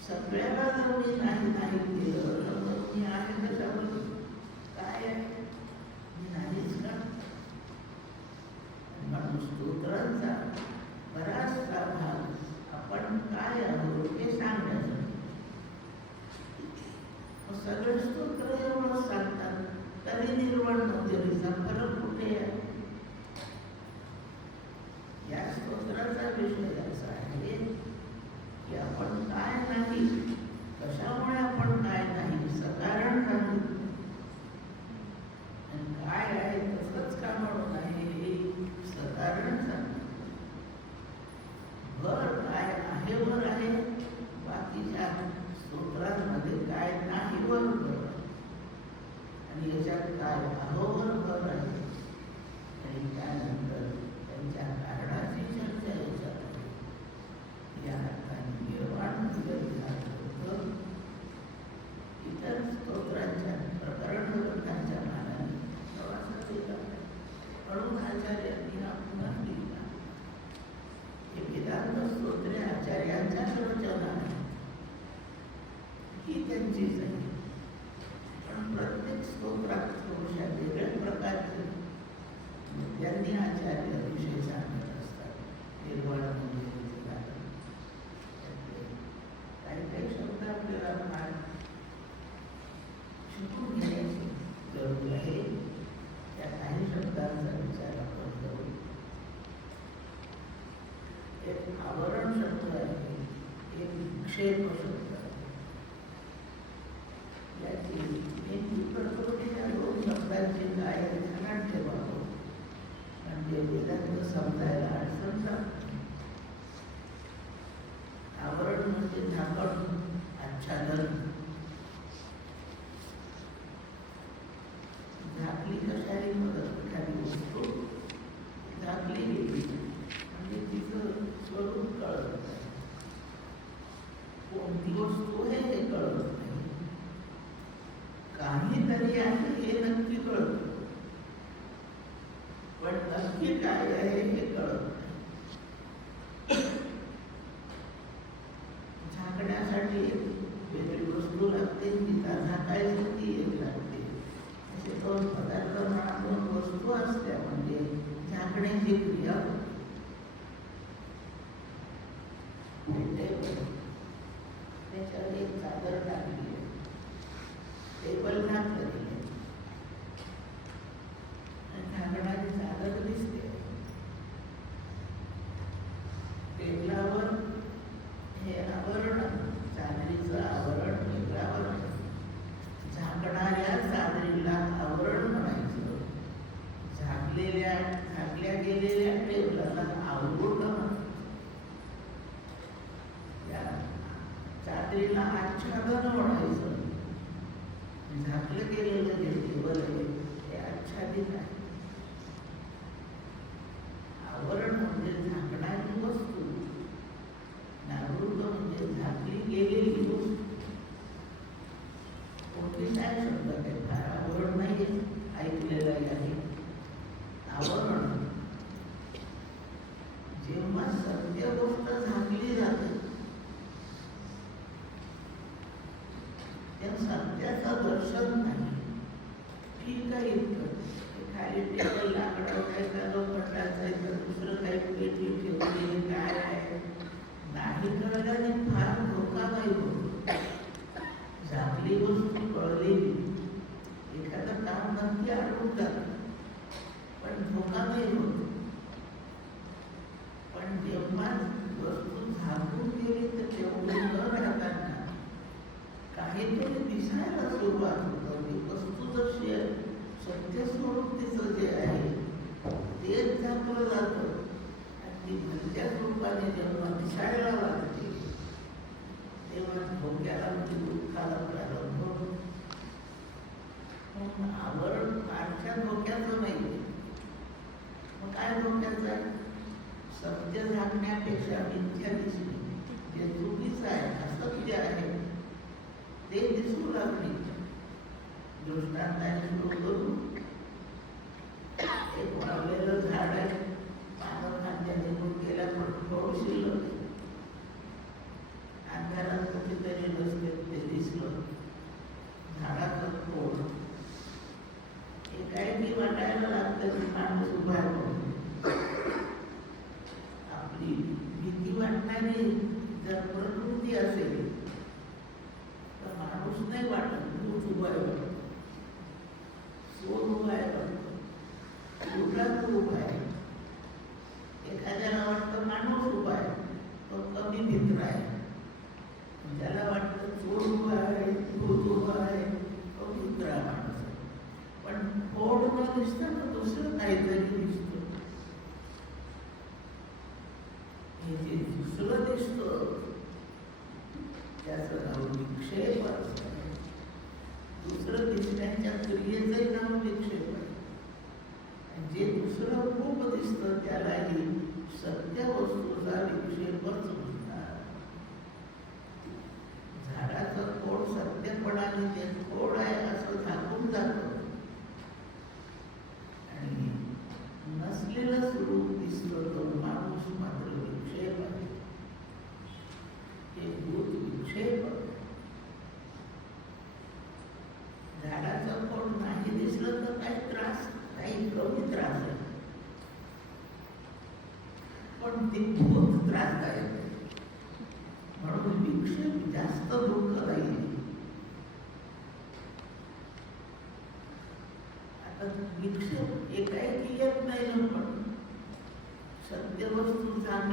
सगळ्याला जर मी नाही नाही केलं तर मग मी आहे कशावर काय आहे, मी नाहीच का. म्हणून स्तोत्रांचा बराचसा भाग आपण काय आहोत हे सांगण्यासाठी. सगळे स्तोत्र एवढं सांगतात तरी निर्वाण मंजुरीचा फरक कुठे आहे. या स्तोत्राचा विषय असा आहे त्यांचीच आहे, पण प्रत्येक स्तोत्रात थोड्याशा वेगळ्या प्रकारचे त्यांनी आचार्य विषय सांगत असतात. निर्वाण म्हणजे काही काही शब्द आपल्याला फार शिकून घ्यायची जरूर आहे. त्या काही शब्दांचा विचार आपण करू. एक आवरण शब्द आहे, एक विक्षेप शब्द आहे. याची नेमकी प्रकृती त्या दोन शब्दांची काय ध्यानात ठेवावं, म्हणजे वेदांत समजायला अडचण जात नाही. आवरण म्हणजे झाकण, आच्छादन. झाकली कशाने मदत, एखादी वस्तू झाकली गेली म्हणजे तिचं स्वरूप कळत नाही, कोणती वस्तू आहे हे कळत नाही, काहीतरी आहे हे नक्की कळत, पण नक्की काय आहे हे कळत नाही. झाकण्यासाठी वेगळी वस्तू लागते, तिला झाकायची ती एक लागते. असे दोन पदार्थ म्हणा, दोन वस्तू असल्या म्हणजे झाकण्याची क्रिया होते. टेबल, त्याच्यावर एक चादर टाकली आहे, टेबल झाकलेली आहे, झाकणारी चादर दिसते. टेबलावर हे आवरण, चादरीचं आवरण वेगळं आवरण, झाकणाऱ्या चादरीला आवरण म्हणायचं, झाकल्या गेलेल्या टेबलाला आवरण म्हणायचं. या चादरीला आच्छादन म्हणायचं. झाकलं गेलेलं जे टेबल आहे ते आच्छादित आहे. आवरण म्हणजे झाकणारी वस्तू, नागरूक म्हणजे झाकली गेलेली वस्तू. कोणती काय शब्द आहे, फार आवरण नाही ऐकलेलं आहे. आवरण जेव्हा सत्य गोष्ट झाकली जाते त्या सत्याचं दर्शन नाही. ठीक आहे, इतकं खाली टेबल लाकडाचं आहे का लोखंडाचं आहे तर दुसरं काही पेटी ठेवली काय आहे नाही कळल्याने फार धोकादायी होतो. झाकली वस्तू कळलेली एखादं काम नक्की अडवून जातं, पण धोकादायी होतो. पण जेव्हा वस्तू झाकून गेली तर तेवढी न राहताना काहीतरी दिसायला सुरुवात होतं. ती वस्तू जशी आहे, सत्य स्वरूप तिचं जे आहे तेच झाकलं जातं आणि ती भलत्या स्वरूपाने जेव्हा दिसायला लागते तेव्हा धोक्याला म्हणजे दुःखाला प्रारंभ होतो. आवरण फारशा धोक्याचं नाही. मग काय धोक्याचं आहे? सत्य झाकण्यापेक्षा मिथ्या दिसणे, जे चुकीचं आहे, असत्य आहे ते दिसू लागले. दृष्टांताने सुरू करू. एक वाळलेलं झाड आहे, पानं फांद्या निघून गेल्या पण थोडं शिल्लक अंधारात कुठेतरी नसते ते दिसलं. झाडाचं खोड हे काही मी वाटायला लागतं की माणूस उभा आहे. आपली भीती वाटणारी जर प्रकृती असेल तर माणूस नाही वाटत, तूच उभा आहे, सोन उभा आहे, कुठला तू उभा आहे. एखाद्याला वाटतं माणूस उभा आहे, तो कमी मित्र आहे. ज्याला वाटतं चोर उभा आहे, भूत उभा आहे, तो मित्र आहे माणूस. पण फोड न दिसताना दुसरं काहीतरी दिसतं. हे जे दुसरं दिसतं त्याचं नाव विक्षेप असतं. दुसरं दिसण्याच्या क्रियेचंही नाव विक्षेप आहे. जे दुसरं खूप दिसतं त्यालाही सत्य वस्तूचा विक्षेपच म्हणतात. झाडाचं खोड सत्यपणाने जे खोड आहे असं झाकून जातं आणि नसलेलं स्वरूप दिसतं तो माणूस मात्र विक्षेप आहे. हे भूत विक्षेप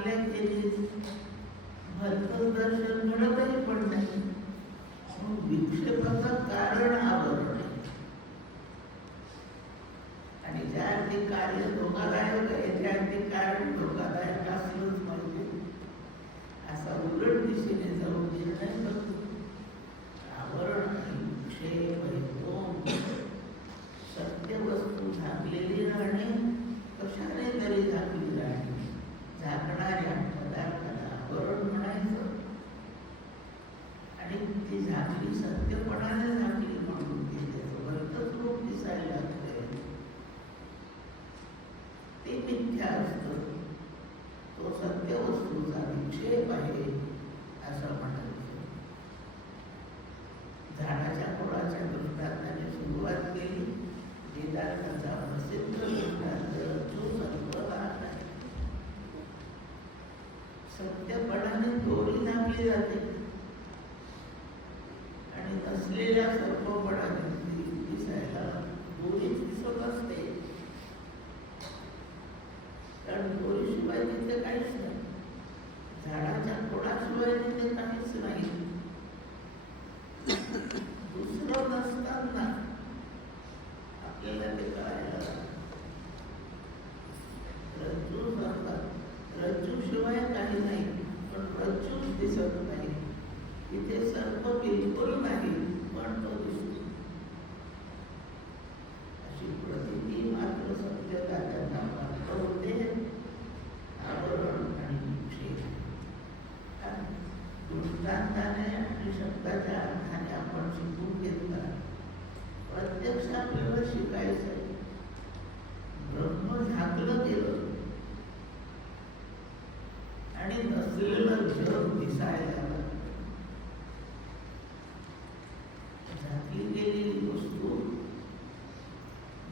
चांगल्या केली, भलतंच दर्शन घडतही पण नाही. मग विक्षेपाचं कारण आवरण आहे. आणि ज्या अगदी कार्य धोकादायक आहे त्या अगदी कारण धोकादायक असलंच पाहिजे असा उलट दिशेने जाऊन निर्णय करतो. आवरण आणि विक्षेप हे दोन सत्य वस्तू झाकलेली राहणे, कशाने तरी झाकली राहणे, झाकणाऱ्या पदार्थाला आवरण म्हणायचं. आणि ती झाकली सत्यपणाने झाकली म्हणून त्याचं भलतंच रूप दिसायला लागतंय, ते मिथ्या असतं. तो सत्य वस्तूचा विक्षेप आहे असं म्हणायचं. झाडाच्या खोडाच्या दृष्टांताने सुरुवात केली. वेदांताचा प्रसिद्ध दृष्टांत रज्जू सर्पला आहे. सत्यपणाने दोरी झाकली जाते आणि नसलेल्या सर्पपणाने दिसायला दोरीच दिसत असते. कारण दोरीशिवाय तिथे काहीच नाही, झाडाच्या खोडाशिवाय तिथे काहीच नाही. दुसरं नसताना आपल्याला ते करायला रज्जू सांगतात. रज्जूशिवाय काही नाही, पण रज्जूच दिसत नाही. इथे सर्प बिलकुल नाही, पण तो दिसतो. अशी प्रतिती मात्र सत्यता त्यांना प्राप्त होते. आवरण आणि विक्षेप दृष्टांताने आणि शब्दाच्या अर्थाने आपण शिकून घेतला. प्रत्यक्ष आपल्याला शिकायचं आहे. ब्रह्म झाकलं गेलं आणि नसलेलं जग दिसायला लागलं. झाकली गेलेली वस्तू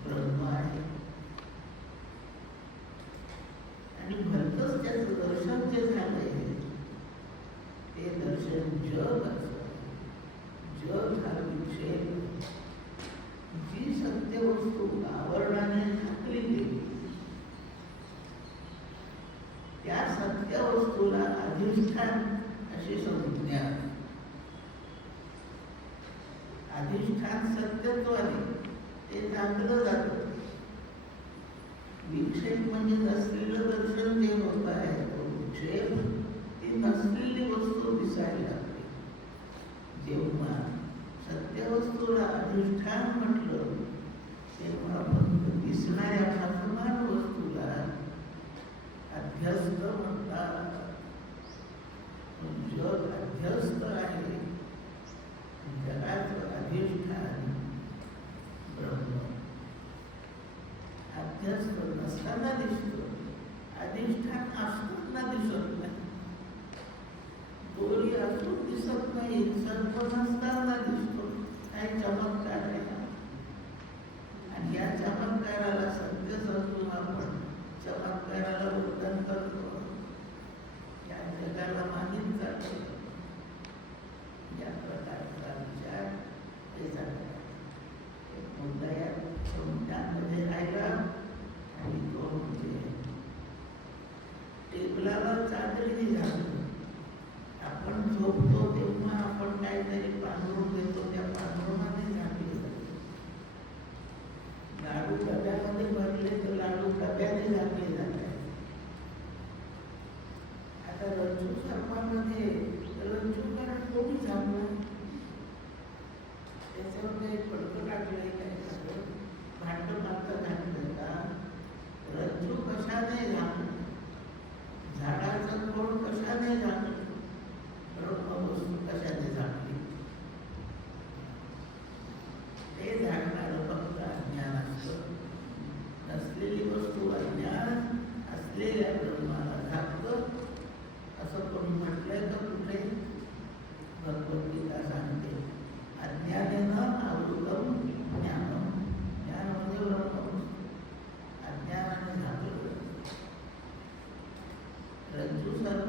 ब्रह्म आहे आणि भलतंच त्याचं दर्शन जे झालंय ते दर्शन जग असतं. जग हा विक्षेप. जी सत्य वस्तू आवरणाने झाकली गेली त्या सत्य वस्तूला अधिष्ठान अशी संज्ञा. अधिष्ठान सत्यत्वाने ते झाकलं जातं. विक्षेप म्हणजे नसलेलं दर्शन जे होत आहे, तो विक्षेप ती नसलेली वस्तू दिसायला लागते. जेव्हा सत्य वस्तूला अधिष्ठान म्हटलं तेव्हा फक्त दिसणाऱ्या भासमान वस्तूला अध्यस्त म्हणतात. जग अध्यस्त आहे. जगाचं अधिष्ठान ब्रह्म. अध्यस्त नसताना दिसतो, अधिष्ठान असताना दिसत नाही. दोरी असून दिसत नाही, सर्प नसताना दिसतो. काय चमत्कार आहे. आणि या चमत्काराला सत्य समजून आपण चमत्काराला वर्णन करतो. या जगाला माहीत जातो. या प्रकारचा विचार हे झाला. एक मुद्दा या त्यामध्ये राहिला आणि तो म्हणजे टेबलावर चादरी झाली. आपण झोपतो तेव्हा आपण काहीतरी पांघरून देतो, त्या पांघरुणाने झाकली जाते. लाडू डब्यामध्ये भरले तर लाडू डब्याने झाकले जाते. आता रज्जू सर्पामध्ये रज्जू कारण कोणी झाकलं, त्याच्यावर काही पडकं टाकलंय काय, सगळं भांड मागचं घातलं का. रज्जू कशाने झाकलं, झाडाचं खोड कशाने झाकलं, ब्रह्मवस्तू कशाने झाकली. ते झाकणारं फक्त अज्ञान असतं. नसलेली वस्तू अज्ञान असलेल्या ब्रह्माला झाकतं असं कोणी म्हटलंय तर कुठे. भगवद्गीता सांगते अज्ञानेन आवृतम ज्ञानम. ज्ञान म्हणजे ब्रह्मवस्तू, अज्ञानाने झाकलं. रज्जू सर्प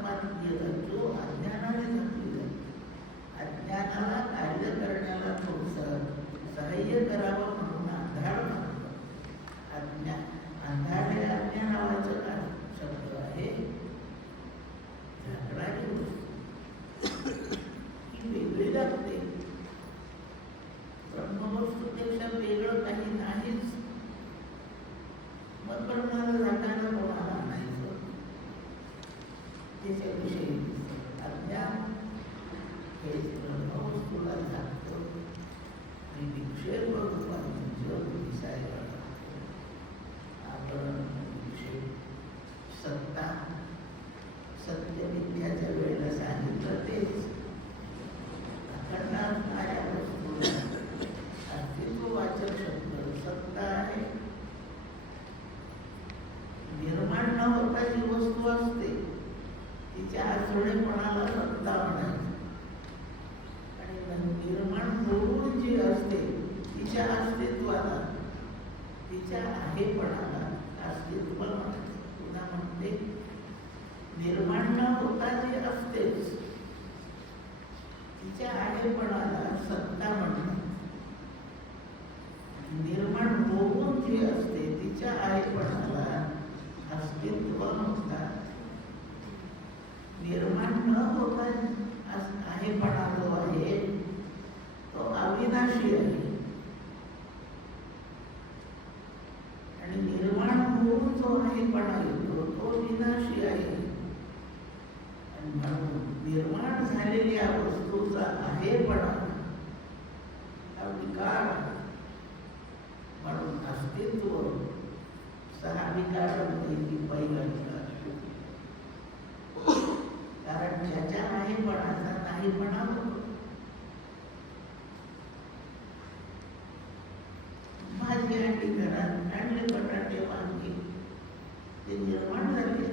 त्याच्याविषयी अज्ञान हे ब्रह्मवस्तूला लागतं आणि विक्षेप रूपाने जग दिसायला आपण विक्षेप सत्ता सत्यविद्याच्या वेळेला सांगितलं तेच अखंडात्माया वस्तूला अस्तित्ववाचक शब्द सत्ता आहे. निर्माण न होता जी वस्तू असते तिच्या आचरणेपणाला सत्ता म्हणायची आणि निर्माण होऊन जी असते तिच्या अस्तित्वाला तिच्या आहेपणाला अस्तित्व म्हणायचं. पुन्हा म्हणते निर्माण न होता जी असतेच तिच्या आहेपणाला सत्ता म्हणतात. निर्माण होऊन जी असते तिच्या आहेपणाला अस्तित्व म्हणतात. निर्माण न होता आहेपणा जो आहे तो अविनाशी आहे आणि निर्माण होऊन जो आहेपणा येतो तो विनाशी आहे. आणि म्हणून निर्माण झालेल्या वस्तूचा आहेपणा हा विकार म्हणून अस्तित्व सहा विकारांपैकी पहिला विकार. कारण ज्याच्या आहेपणाचा नाहीपणा होतो. भाजी आणली घरात आणले बटाटे वांगी ते निर्माण झाले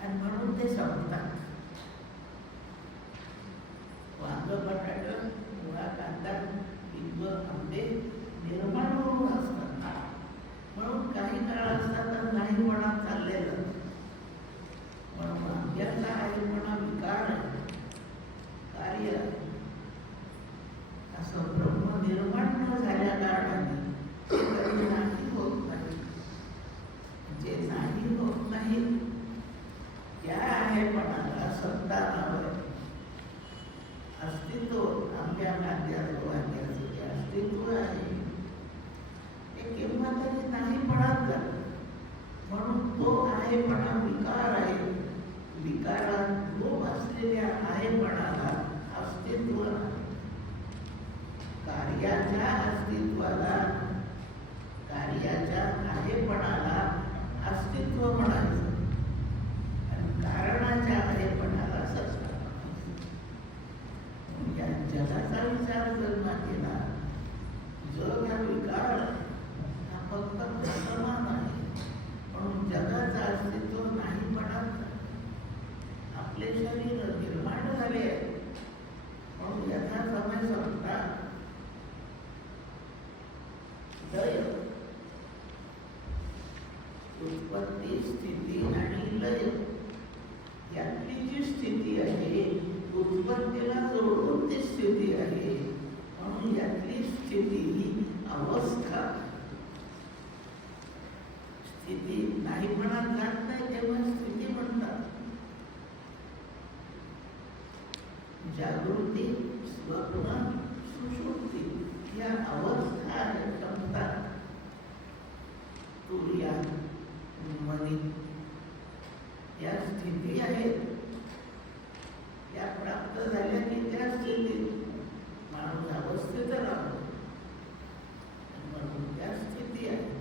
आणि म्हणून ते संपतात. वांग बटाटे मुळा कांदा लिंब आंबे निर्माण होऊन असतात म्हणून काही काळ असतात तर नाहीपणा चाललेला. म्हणून आंब्याचा आहेपणा विकार आहे कार्य आहे. असं ब्रह्म निर्माण न झाल्या कारणाने ते कधी नाही होत नाही. जे नाही होत नाही त्या आहेपणाला सत्ता नाव आहे. अस्तित्व आंब्या कांद्याचं वांग्याचं जे अस्तित्व आहे ते केव्हा तरी नाहीपणात जातं. म्हणून तो आहेपणा विकार आहे. विकारात लोप असलेल्या आहेपणाला अस्तित्व नाही. कार्याच्या अस्तित्वाला कार्याच्या आहेपणाला अस्तित्व म्हणायचं आणि कारणाच्या आहेपणाला सत्ता म्हणायचं. या जगाचा विचार जर केला जग हा विकार हा फक्त वर्तमान आहे म्हणून जगाचं अस्तित्व नाही म्हणत. आपले शरीर निर्माण झाले म्हणून याचा समय संपता लय उत्पत्ती स्थिती आणि लय यातली जी स्थिती आहे उत्पत्तीला जोडून ती स्थिती आहे म्हणून यातली स्थिती ही अवस्था. स्थिती नाही म्हणत जात नाही तेव्हा स्थिती म्हणतात. जागृती स्वप्न सुषुप्ती या अवस्था आहेत क्षमता तुर्या मनी या स्थिती आहेत. या प्राप्त झाल्या की त्या स्थितीत माणूस अवस्थेत राहतो म्हणून त्या स्थिती आहे.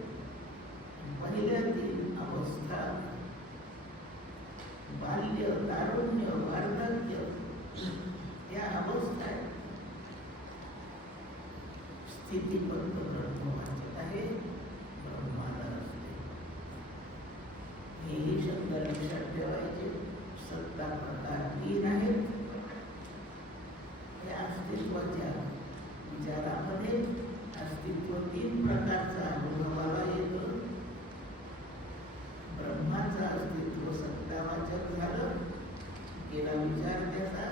पहिल्या तीन अवस्था बाल्य तारुण्य वार्धक्य या अवस्था आहेत. स्थिती बंद ब्रह्म वाचत आहे ब्रह्माला असते. हेही शब्द लक्षात ठेवायचे. सत्ता प्रकार तीन आहेत. या अस्तित्वाच्या विचारामध्ये अस्तित्व तीन प्रकारचा अनुभवाला येतो. ब्रह्माचं अस्तित्व सत्तावाचक झालं गेला विचार त्याचा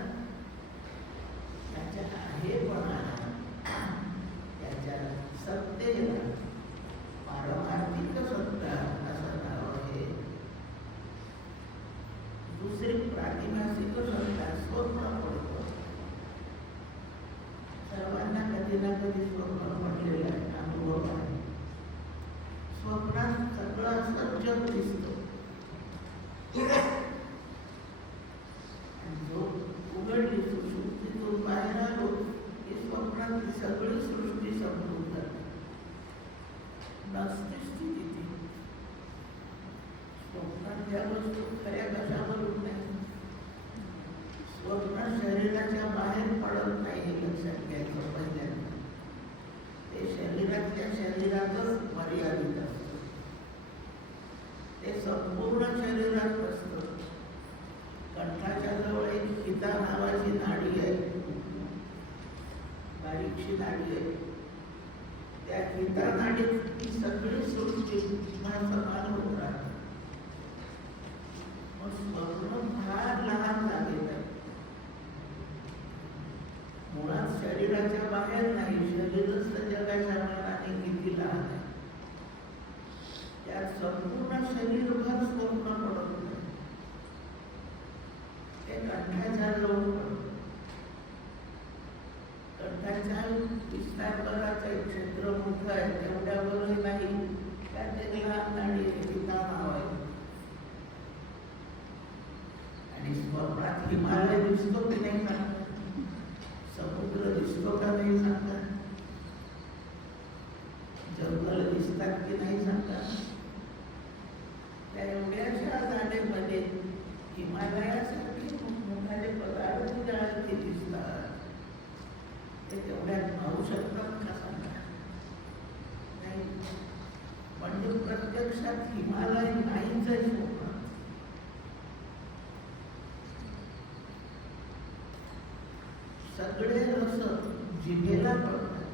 त्याच्या आहेपणाला त्याच्या सत्तेला पारमार्थिक सत्ता असं नाव आहे. दुसरी प्रातिभासिक सत्ता स्वप्न पडतो. सर्वांना कधी ना कधी स्वप्न पडलेलं आहे अनुभव आहे. स्वप्नात सगळं असं जग दिसतं नाडीची नाडी आहे, त्या हितानाडीत ही सगळी सृष्टी समान होत राहते. मग स्वप्न फार लहान झालेलं आहे, मुळात शरीराच्या बाहेर नाही, शरीरच जगाच्या मनाने किती लहान आहे. त्यात संपूर्ण शरीरभर स्वप्न पडत नाही, ते कंठाच्या जवळ पडत. कंठाच्या विस्तारभराचं क्षेत्र मोठं आहे, तेवढ्यावरही नाही, त्यात एक लहान नाडी हिता नाव आहे. आणि स्वप्नात हिमालय दिसतो की नाही सांगा, समुद्र दिसतो का नाही सांगा, जंगल दिसतात की नाही सांगा. त्या एवढ्याशा जागेमध्ये हिमालयासारखे मोठमोठाले पदार्थ जे दिसतात, ते तेवढ्यात पाहू शकतात का सांगा, नाही. म्हणजे प्रत्यक्षात हिमालय नाहीच आहे स्वप्नात. सगळे रस जिभेला पडतात,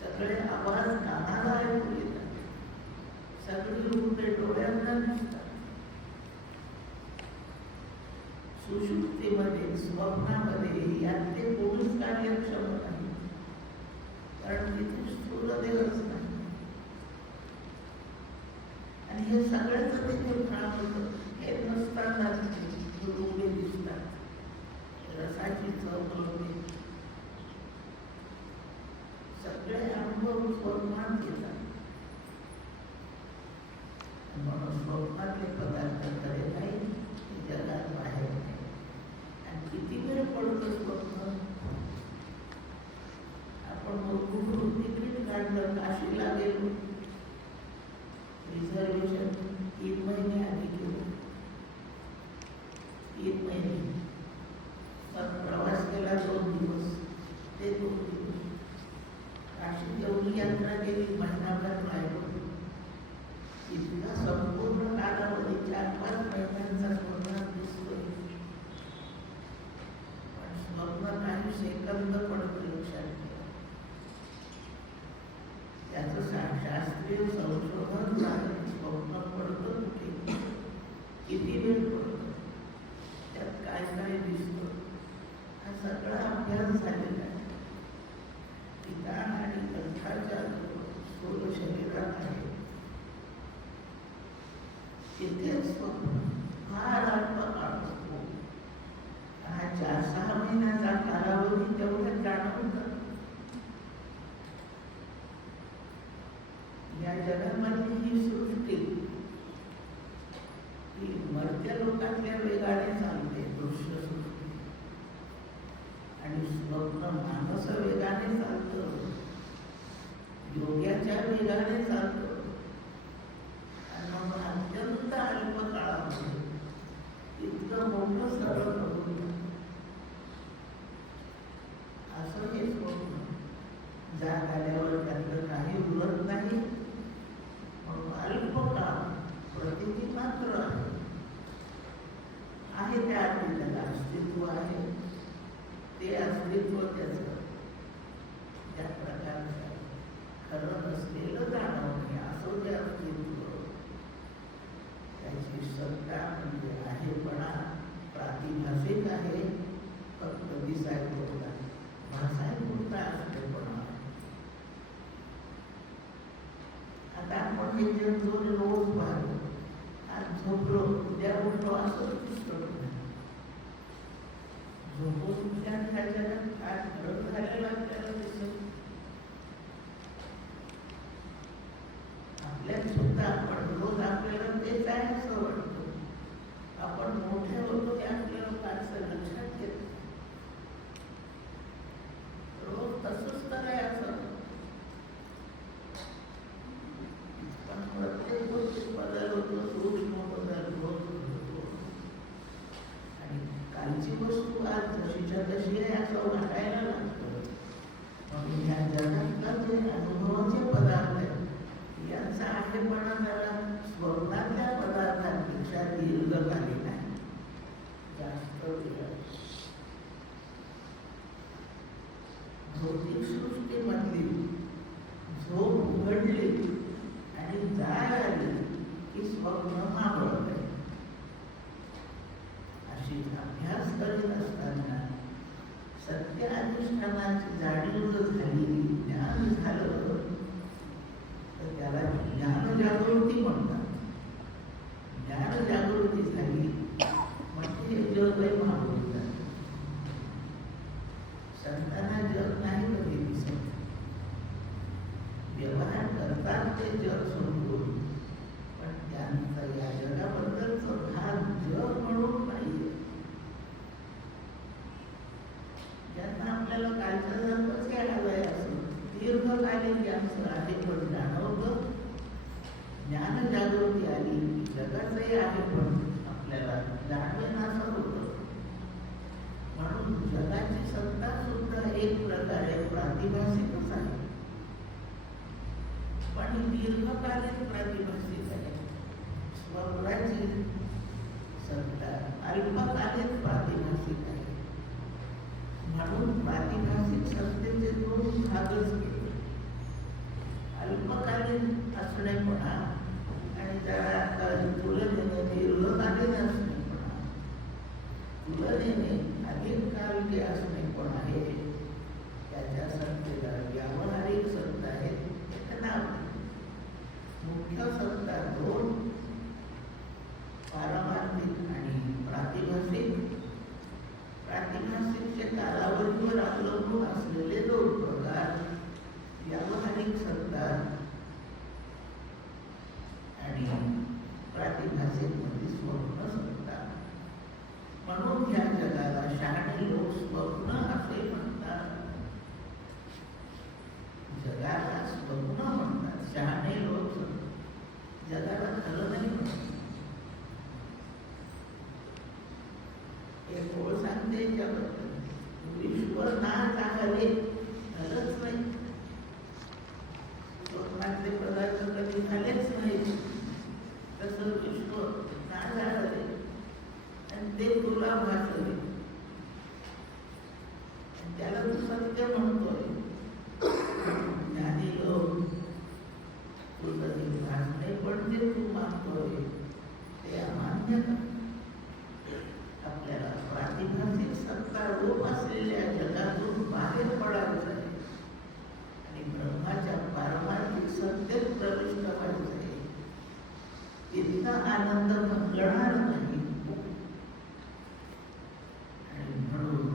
सगळे आवाज कानाला ऐकू येतात, सगळी रूपे डोळ्यांना दिसतात. सुषुप्तीमध्ये स्वप्नामध्ये यातले कोणीच कार्यक्षम नाही, कारण तिथे स्थूल देहच नाही. आणि हे सगळ्याच तिथे होतं, हे नसताना रूपे दिसतात, रसाची चव कळते. सगळे अनुभव स्वप्नात येतात. म्हणून स्वप्नातले पदार्थ खरे नाही, जगात बाहेर नाही. आणि किती वेळ पडतो स्वप्न. आपण कुठून तिकीट काढलं, काशीला गेलो, रिझर्वेशन 3 महिने आधी केलं, 3 महिने. प्रवास केला 2 दिवस, ते 2 दिवस. काशी एवढी यात्रा केली, महिनाभर राहिलो. इतका संपूर्ण कालावधी 4-5 महिन्यांचा स्वप्नात दिसतोय, पण स्वप्न काही सेकंद पडतो. लक्षात ठेवा, त्याचं शास्त्रीय संशोधन झालं. स्वप्न पडतं कुठे, किती वेळ पडतो, त्यात काय काय दिसतं, हा सगळा अभ्यास झालेला आहे. ठिकाण आणि कंठाच्या स्थूल शरीरात आहे, तिथे स्वप्न फार अल्प काळ असतो. हा 4-6 महिन्याचा कालावधी तेवढ्यात जाणवतं. या जगामधली ही सृष्टी ही मर्त्य लोकांच्या वेगाने चालते, दृश्य सृष्टी. आणि स्वप्न मानस वेगाने चालतं, योग्याच्या वेगाने चालतं. आणि म्हणून अत्यंत अल्प काळामध्ये इतकं मोठं सरळ करून असं हे स्वप्न. जाग आल्यावर त्यातलं काही उरत नाही, म्हणून अल्प काळ प्रतिती मात्र आहे. त्या आधी त्याला अस्तित्व आहे, ते अस्तित्व त्याचं त्या प्रकारचं खरं नसलेलं जाणवणे, असं जे अस्तित्व, त्याची सत्ता म्हणजे आहेपणा प्रातिभाषिक आहे, फक्त दिसाय पुरता, भासाय पुरता असलेपणा. आता आपण हे जे रोज पाहतो, आज झोपलो उद्या उठलो असं दिसतो. झोपून उद्या जगात काय फरक झालेला आपल्याला दिसत. आपल्यात सुद्धा आपण रोज आपल्याला तेच आहे असं वाटतं. आपण मोठे होतो ते आपल्याला फारसं लक्षात येत. रोज तसंच तर आहे असं, पण प्रत्येक गोष्टी बदल होतो, सूक्ष्म बदल होत होतो. आणि कालची वस्तू आज जशीच्या तशी आहे असं वाटायला लागतं. म्हणून ह्या जगातला जे अनुभवाचे पदार्थ आहेत, यांचा आहेपणा जरा स्वप्नातल्या पदार्थांपेक्षा दीर्घकालीन आहे, जास्त वेळ. भौतिक जगत असताना सत्य अधिष्ठानाची जाणीव जर झाली, ज्ञान झालं, तर त्याला ज्ञान जागृती म्हणतात. ज्ञान जागृती झाली म्हणजे हे जग काही महाभूत झालं. संतांना जग नाही कधी दिसत, व्यवहार करतात ते जग समजून, पण त्यांचं या जगाबद्दलचं भान जग म्हणून नाही. ज्यांना आपल्याला कालच्या जन्मच काय हवंय असं दीर्घकालीन ज्यांचं आहे पण जाणवतं, ज्ञान जागृती आली, जगाचंही आहे पण आपल्याला जाणवेनासं होतं. म्हणून जगाची सत्ता सुद्धा एक प्रकारे प्रातिभासिकच आहे, पण दीर्घकालीन प्रातिभासिक आहे. स्वप्नाची सत्ता अल्पकालीन प्रातिभासिक आहे. म्हणून प्रातिभासिक सत्तेचे दोन भागच केले, अल्पकालीन असणेपणा आणि त्याला तुलनेने दीर्घकालीन असणेपणा. तुलनेने अधिक काल जे असणेपण आहे त्याच्या सत्तेला व्यावहारिक सत्ता आहे, एक नाव. मुख्य सत्ता दोन, पारमार्थिक आणि प्रातिभासिक. प्रातिभासिकचे कालावधीवर अवलंबून असलेले दोन प्रकार, व्यावहारिक सत्ता आणि प्रातिभासिक मध्ये स्वप्न सत्ता. म्हणून ह्या जगाला शहाणे लोक स्वप्न असे म्हणतात. जगाला स्वप्न म्हणतात, शहाणे लोक जगाला खरं नाही म्हणतात. एक ओळ सांगते याच्याबद्दल, विश्व ना चाहले खरंच नाही. स्वप्नातले पदार्थ कधी झालेच नाही, तसं विश्व ना झाले आणि ते तुला भासले, त्याला तू सत्य म्हणतोय. ज्ञानी लोक तुझं भासणे पण जे तू मानतोय ते अमान्य का? आपल्याला प्रातिभासिक सत्ता रूप असलेल्या जगातून बाहेर पडायचं आहे आणि ब्रह्माच्या पारमार्थिक सत्तेत प्रविष्ट व्हायचं आहे. इतका आनंद भंगणार नाही. आणि म्हणून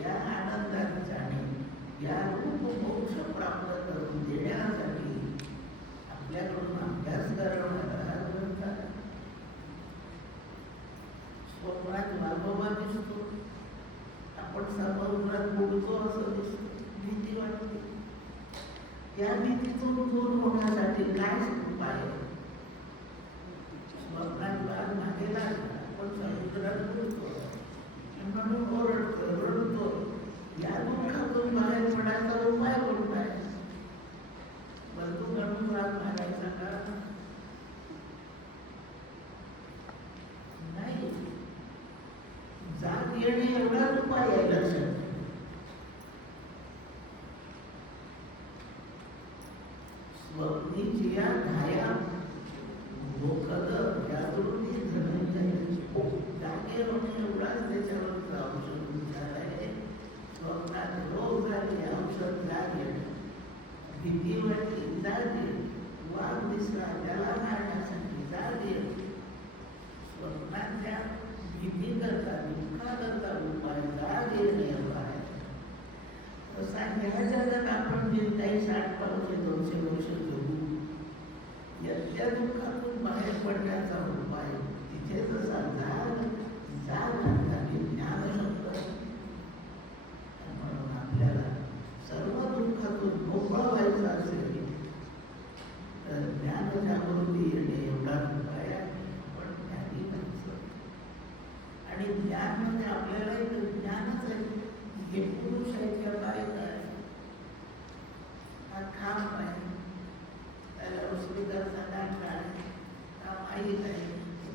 या आनंदात जाणे, या रूप मोक्ष प्राप्त करून देण्यासाठी आपल्याकडून अभ्यास करवणारा ग्रंथ. स्वप्नात वाघोबा दिसतो, आपण समुद्रात बुडतो असं दिसतो, भीती वाटते. या भीतीतून दूर होण्यासाठी काय उपाय? स्वप्नात वाघ मागे लागला, आपण समुद्रात बुडतो म्हणून ओरडतो, रडतो. या दुःखातून बाहेर पडायचा उपाय कोणता आहे? बंधू म्हणून वाघ मागायचा का? नाही. जाग येणे एवढाच उपाय आहे. लक्षात स्वप्नीची या धाया भोकद जागृती धनंजय. जागे होणे एवढाच त्याच्यावरचा औषध विचार आहे. स्वप्नात रोग झाले, औषध जाग येणे. भीती वाटली, जाग येणे. वाघ दिसला, त्याला मारण्यासाठी जाग येणे. स्वप्नाच्या भीती करता, दुःखा करता उपाय जाग येणे एवढा आहे. तसा ह्या जगात आपण जे काही 60-200 वर्ष जगू, या दुःखातून बाहेर पडण्याचा उपाय तिथे जसा जाग आणि ज्ञान शब्द. म्हणून आपल्याला सर्व दुःखातून मोकळं व्हायचं असेल तर ज्ञान जागृती येणे एवढा उपाय आहे. पण ज्ञानी व्हायचं. आणि ज्ञान म्हणजे आपल्याला एक ज्ञानच आहे. हे पुरुष आहेत का काय काय, हा खांब आहे, त्याला उस्मिकारचा दाट आहे, हा माहीत आहे.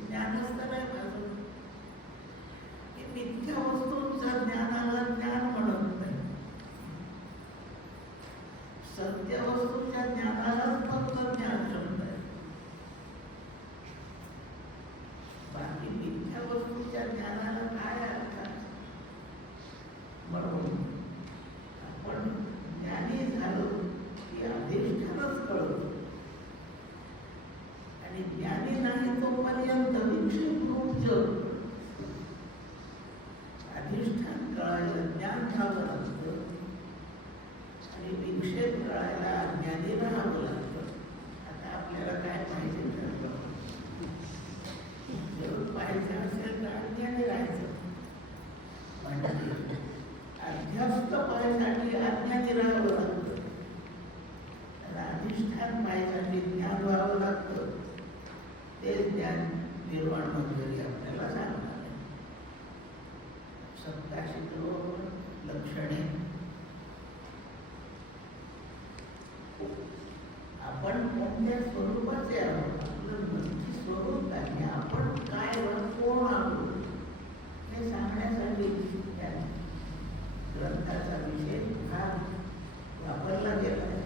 ज्ञानच तर आहे माझं. की मिथ्या वस्तूंच्या ज्ञानाला ज्ञान म्हणत नाही, सत्य वस्तूंच्या ज्ञानालाच फक्त ज्ञान शब्द आहे. बाकी मिथ्या वस्तूंच्या ज्ञानाला काय अर्थ आहे? सप्ताशितो लक्षणे. आपण कोणत्या स्वरूपाचे आहोत, आपलं नक्की स्वरूप काय, आपण काय कोण आहोत हे सांगण्यासाठी त्या ग्रंथाचा विषय हा वापरला गेला आहे.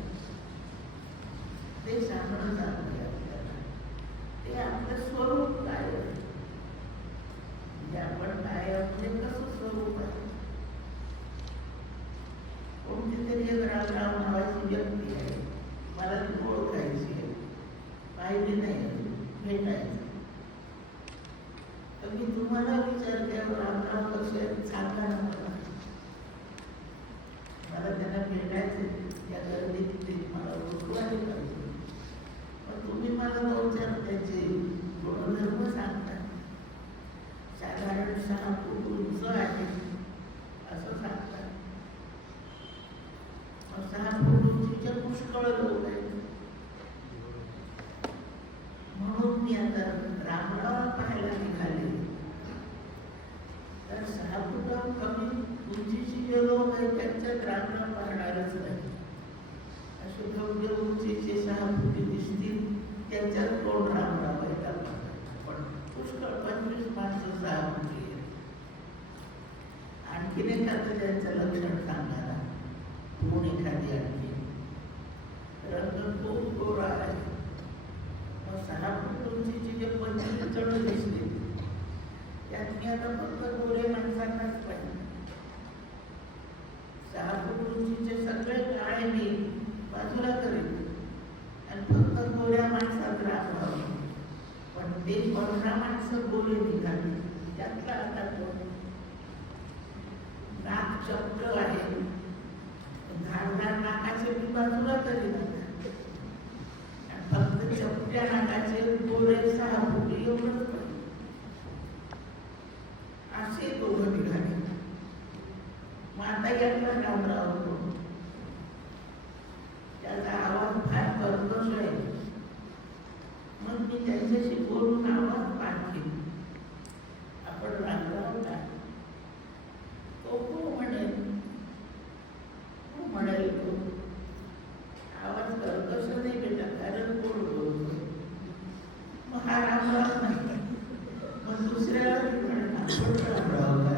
ते सांगणं चालू आहे आपल्याला. ते आपलं स्वरूप काय आहे, म्हणजे आपण काय आहोत, म्हणजे कसं स्वरूप आहे. कोणती तरी एक रामराव नावाची व्यक्ती आहे, मला ती ओळखायची आहे, पाहिली नाही, भेटायचं. तर मी तुम्हाला विचारते, रामराव कसे सांगा ना मला त्यांना भेटायचं. या गर्दीत मला ओळखवायला पाहिजे. मग तुम्ही मला दोन चार त्याचे गुणधर्म सांगता. साधारण 6 फूट उंच आहे असं सांगतात. 6 फूट उंचीच्या पुष्कळ लोक आहेत. म्हणून मी आता रामराव पाहायला निघाले. तर 6 फुटाहून कमी उंचीची जे लोक आहेत त्यांच्यात रामराव पाहणारच नाही. असे भव्य उंचीचे 6 फुटी दिसतील त्यांच्यात कोण रामराव आहेत. पण पुष्कळ 25 माणसं 6 फुटी आहेत. आणखीन एखादं त्यांचं लक्षण सांगणारा कोण एखादी आणखी रंग खूप गोरा आहे. 6 फूट उंचीची जे 25 जण दिसले त्यात मी आता फक्त गोरे माणसांनाच पाहिजे. 6 फूट उंचीचे सगळे काळे मी बाजूला करेन आणि फक्त गोऱ्या माणसात राहावं. पण ते 15 माणसं गोरे निघाली. त्यातला आता कोण नाक चपट आहे, धारदार नाकाचे मी बाजूला करीन. फक्त चपट्या नाकाचे गोरे 6 फुटी एवढंच पाहिजे. असे दोघं निघाले. मग आता यातला रामराव होतो. त्याचा आवाज फार कर्कश आहे. मग मी त्यांच्याशी बोलून आवाज पाठीन. आपण रामराव का तो हो म्हणेल. हो म्हणेल तो. आवाज कर्कश नाही बेटा, कारण कोण बोलतो. मग हा रामराव नाही. मग दुसऱ्याला आपण रामराव का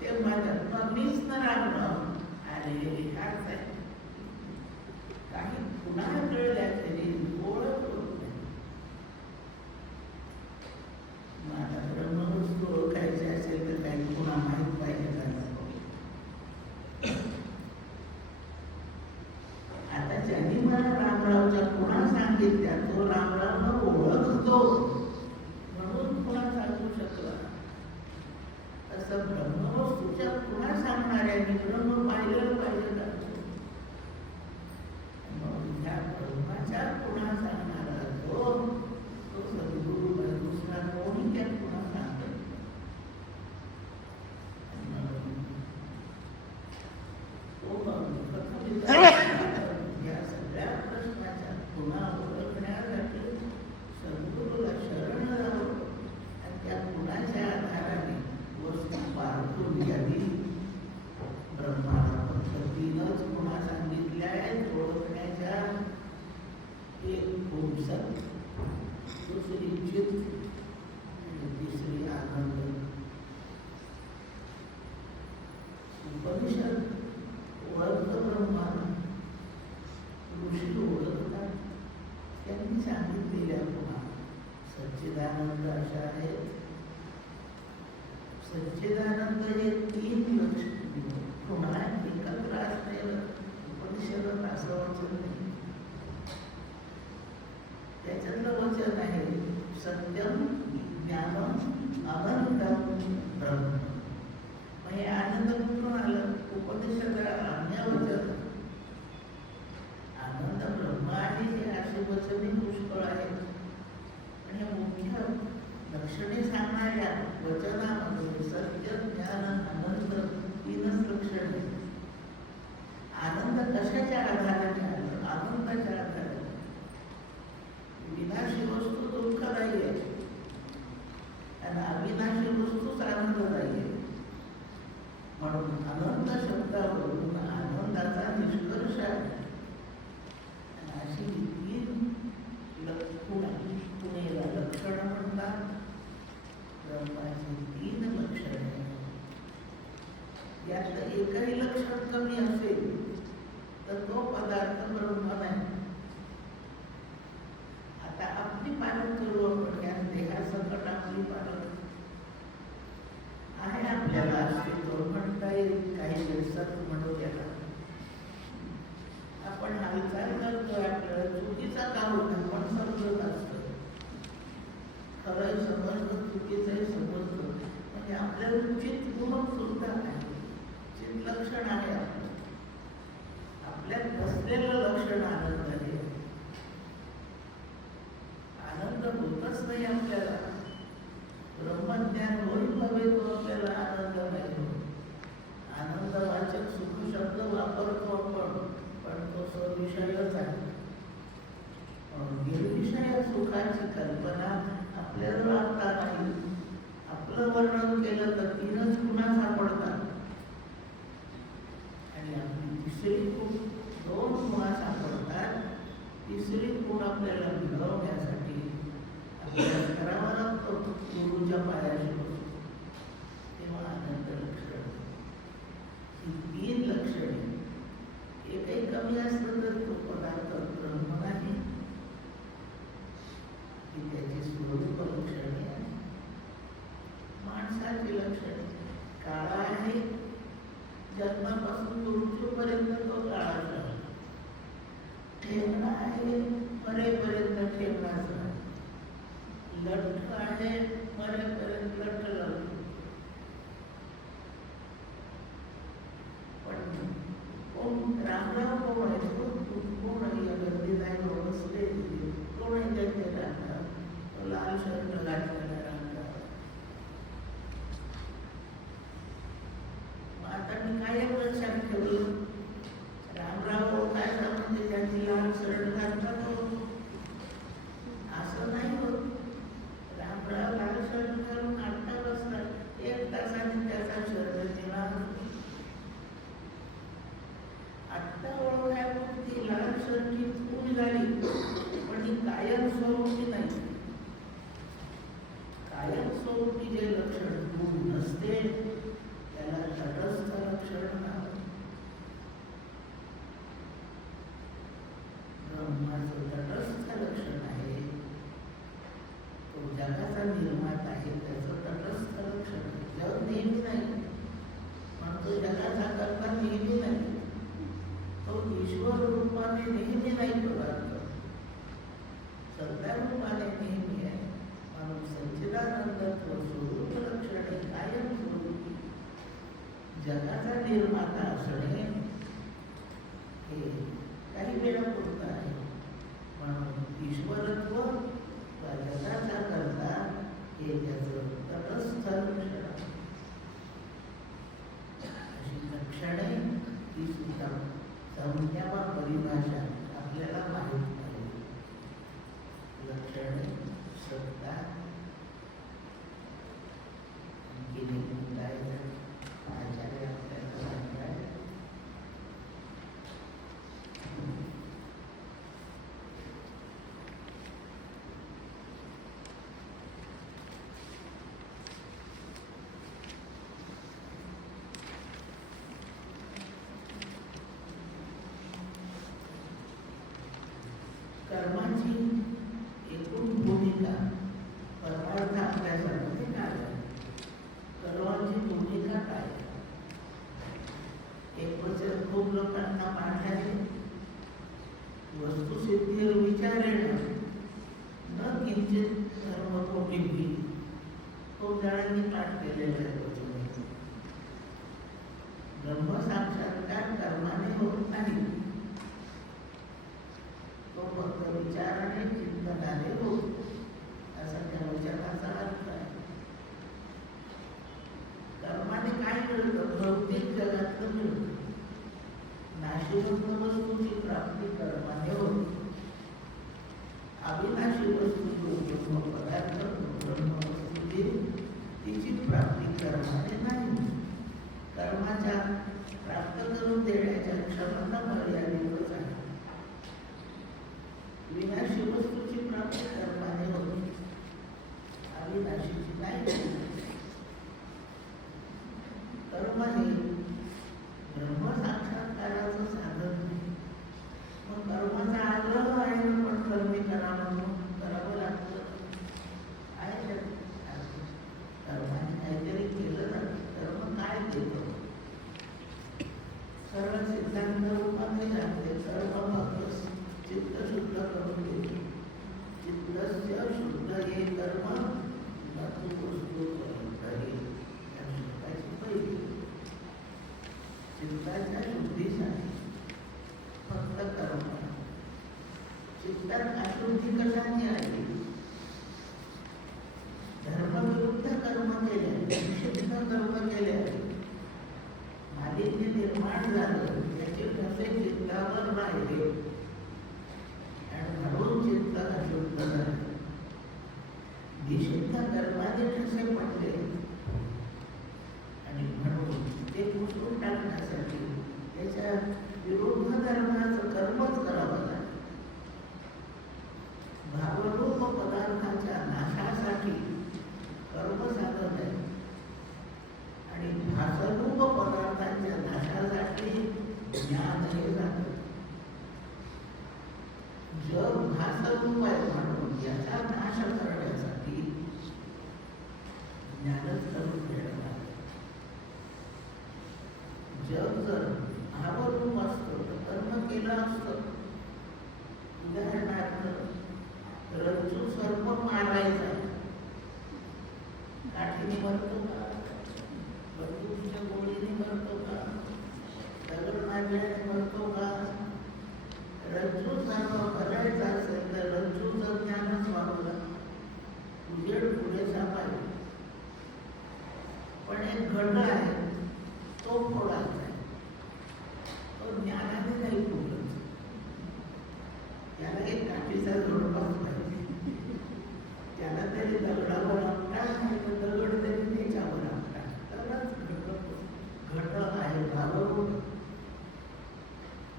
ते म्हणतात. मग मीच ना रामराव. अरे हाच आहे. काही पुन्हा कळल्या तरी ओळख होत नाही. मग आता ब्रह्मवस्तू ओळखायचे असेल तर काही पुन्हा माहीत पाहिजे का. आता ज्यांनी मला रामरावच्या पुन्हा सांगितल्या तो रामरावनं ओळखतो म्हणून पुन्हा सांगू शकला. असं ब्रह्मवस्तूच्या पुन्हा सांगणाऱ्यांनी ब्रह्म पाहिलेलं पाहिजे का. मग ह्या ब्रह्माच्या पुन्हा सांगणारा तो सद्गुरू दुसरा कोणी त्या पुन्हा सांगतो. या सगळ्या प्रश्नाच्या पुन्हा ओळखण्यासाठी सद्गुरूला शरण जावं आणि त्या गुणाच्या आधाराने वस्तू पारखून घ्यावी. ब्रह्माला पद्धतीनंच गुणा सांगितल्या आहेत ओळखण्याच्या. एक पुंसक, दुसरी चित्त आणि तिसरी आनंद. उपनिषद ओळखतं ब्रह्माला, ऋषी ओळखतात. त्यांनी सांगितलेल्या गुणा सच्चिदानंद अशा आहेत. सच्चिदानंद हे 3 लक्षण पुन्हा एकत्र असलेलं उपनिषदात असं वचन नाही. त्याच्यातलं वचन आहे सत्यम ज्ञानम अनंतम ब्रह्म. मग हे आनंद कुठून आलं. उपनिषदाला अन्य वचन आनंद ब्रह्म आहे हे असे वचनही पुष्कळ आहेत. आणि मुख्य लक्षणे सांगणाऱ्या वचनामध्ये सत्य ज्ञान आनंद 3च लक्षणे. आनंद कशाच्या आधाराने आलं. आनंदाच्या आधाराने. विनाशी वस्तू दुःखदायी आहे आणि अविनाशी वस्तूच आनंददायी आहे. एकही लक्षण कमी असेल तर तो पदार्थ ब्रह्म नाही. आता आपली पालन करू आपण, या देहासकट आपली पालन आहे. आपल्याला अस्तित्व म्हणता येईल, काही दिवसात म्हणू द्यायला आपण हालचाल करतोय. आपल्याला चुकीचा का होता पण समजत असतं, खरंही समजतं, चुकीचंही समजतं. म्हणजे आपल्याला चित गुण सुद्धा नाही, चित लक्षण आहे आपलं, आपल्यात बसलेलं लक्षण आनंद आहे. आनंद होतच नाही आपल्याला, ब्रह्मज्ञान होईल हवे तो आपल्याला आनंद नाही होत. आनंदवाचक सुख शब्द वापरतो आपण, पण तो सविषयच आहे. निर्विषय सुखाची कल्पना आपल्याला आता नाही. आपलं वर्णन केलं तर तीनच गुन्हा सापडतात आणि आपली तिसरी खूण, दोन गुन्हा सापडतात. तिसरी खूण आपल्याला मिळवण्यासाठी अभ्यास करावा लागतो. गुरुच्या पायाशी बसतो तेव्हा आनंद लक्षण. ही तीन लक्षणे एकही कमी असलं तर तो पदार्थ ब्रह्म नाही. ही त्याची स्वरूप लक्षणे आहे. माणसाची लक्षणे काळा आहे, जन्मापासून मृत्यूपर्यंत तो काळाच आहे. ठेवणा आहे, मरेपर्यंत ठेवणाच आहे. लठ्ठ आहे, मरेपर्यंत लठ्ठ लागतो. पण कोण रामराव कोण आहे, कोण आहे या गर्दी नाही बसले, कोण आहे त्यांचे रामराव, तो लाल शर्ट घातलेला रामराव. आता मी काय लक्षात ठेवलं, रामराव ओळखायचा म्हणजे त्यांची लाल शर्ट घातला तो असं नाही होत. रामराव लाल शर्ट घालून आत्ता बसला, एक तासाने त्याचा शर्ट निळा होतो. आत्ता ओळखायपुरती लाल शर्टची खूण झाली, पण ही कायम स्वरूपी नाही. कायम स्वरूपी जे लक्षण खूण नसते त्याला तटस्थ लक्षण नाव. ब्रह्माचं तटस्थ लक्षण आहे, तो जगाचा निर्माता आहे, त्याचं तटस्थ लक्षण आहे. जग नेहमी नाही, पण तो जगाचा करता नेहमी नाही. तो ईश्वर रूपाने नेहमी नाही पदार्थ, सत्ता रूपाने नेहमी आहे. म्हणून सच्चिदानंदत्व स्वरूप लक्षणे कायम स्वरूपी जगाचा निर्माता असणे हे काही वेळापुरतं आहे. म्हणून ईश्वरत्व वा जगाचा करता हे त्याचं तटस्थ लक्षण. अशी लक्षणे ही सुद्धा संज्ञा वा परिभाषा आपल्याला माहीत आहे. लक्षणे, सत्ता, आणखी आचार्य आपल्याला सांगताय. कर्माची एकूण भूमिका परमार्थ अभ्यासामध्ये काय आहे? कर्माची भूमिका काय? एक वचन खूप लोकांना पाठ आहे, वस्तुसिद्धीवर विचारेण न किंचित कर्म कोटिंबी. खूप जणांनी पाठ केलेला आहे. ब्रह्म साक्षात्कार कर्माने होत नाही, तो फक्त विचाराने चिंतनाने होतो, असा त्या वचनाचा अर्थ आहे. कर्माने काय मिळतं? भौतिक जगातलं मिळतं. नाशिवंत वस्तूची प्राप्ती कर्माने होते. अविनाशी वस्तू पदार्थ ब्रह्मवस्तूची तिची प्राप्ती कर्माने नाही. कर्माच्या प्राप्त करून देण्याच्या क्षमता मर्यादितच आहे. विनाशी वस्तूची प्राप्ती कर्माने होते, अविनाशीची नाही. कर्म हे जग जर भावरूप असतं तर कर्म केलं असतं. उदाहरणार्थ रज्जू सर्प मारायचा, काठीने मरतो का? बंदुकीच्या गोळीने मरतो का? दगड मारल्याने मरतो का? रज्जू सर्प करायचा असेल तर रज्जूचं ज्ञानच वापरलं, उजेड पुरेसा पाहिजे. पण एक घट आहे तो फोडायचा आहे, तो ज्ञानाने नाही फोडत. त्याला एक काठीचा जोडपास पाहिजे, त्याला तरी दगडावर आपटा नाही तर दगड तरी त्याच्यावर आपटा, तरच घट आहे भावरूप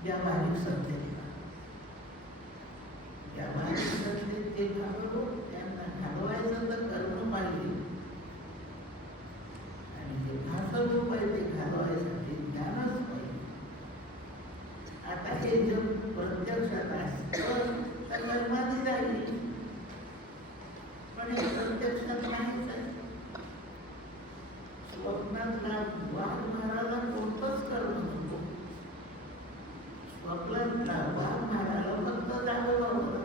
व्यावहारिक सत्तेला. व्यावहारिक सत्तेत ते भावरूप त्यांना घालवायचं तर कर्म पाहिजे, आणि जे भासरूप आहे ते घालवायसाठी ज्ञानच पाहिजे. आता हे जग प्रत्यक्षात असतं तर कर्माधी राहिली, पण हे प्रत्यक्षात नाहीच आहे. स्वप्नातला वाघ मारायला कोणतंच कर्म नको, स्वप्नातला वाघ मारायला फक्त जागं व्हावं.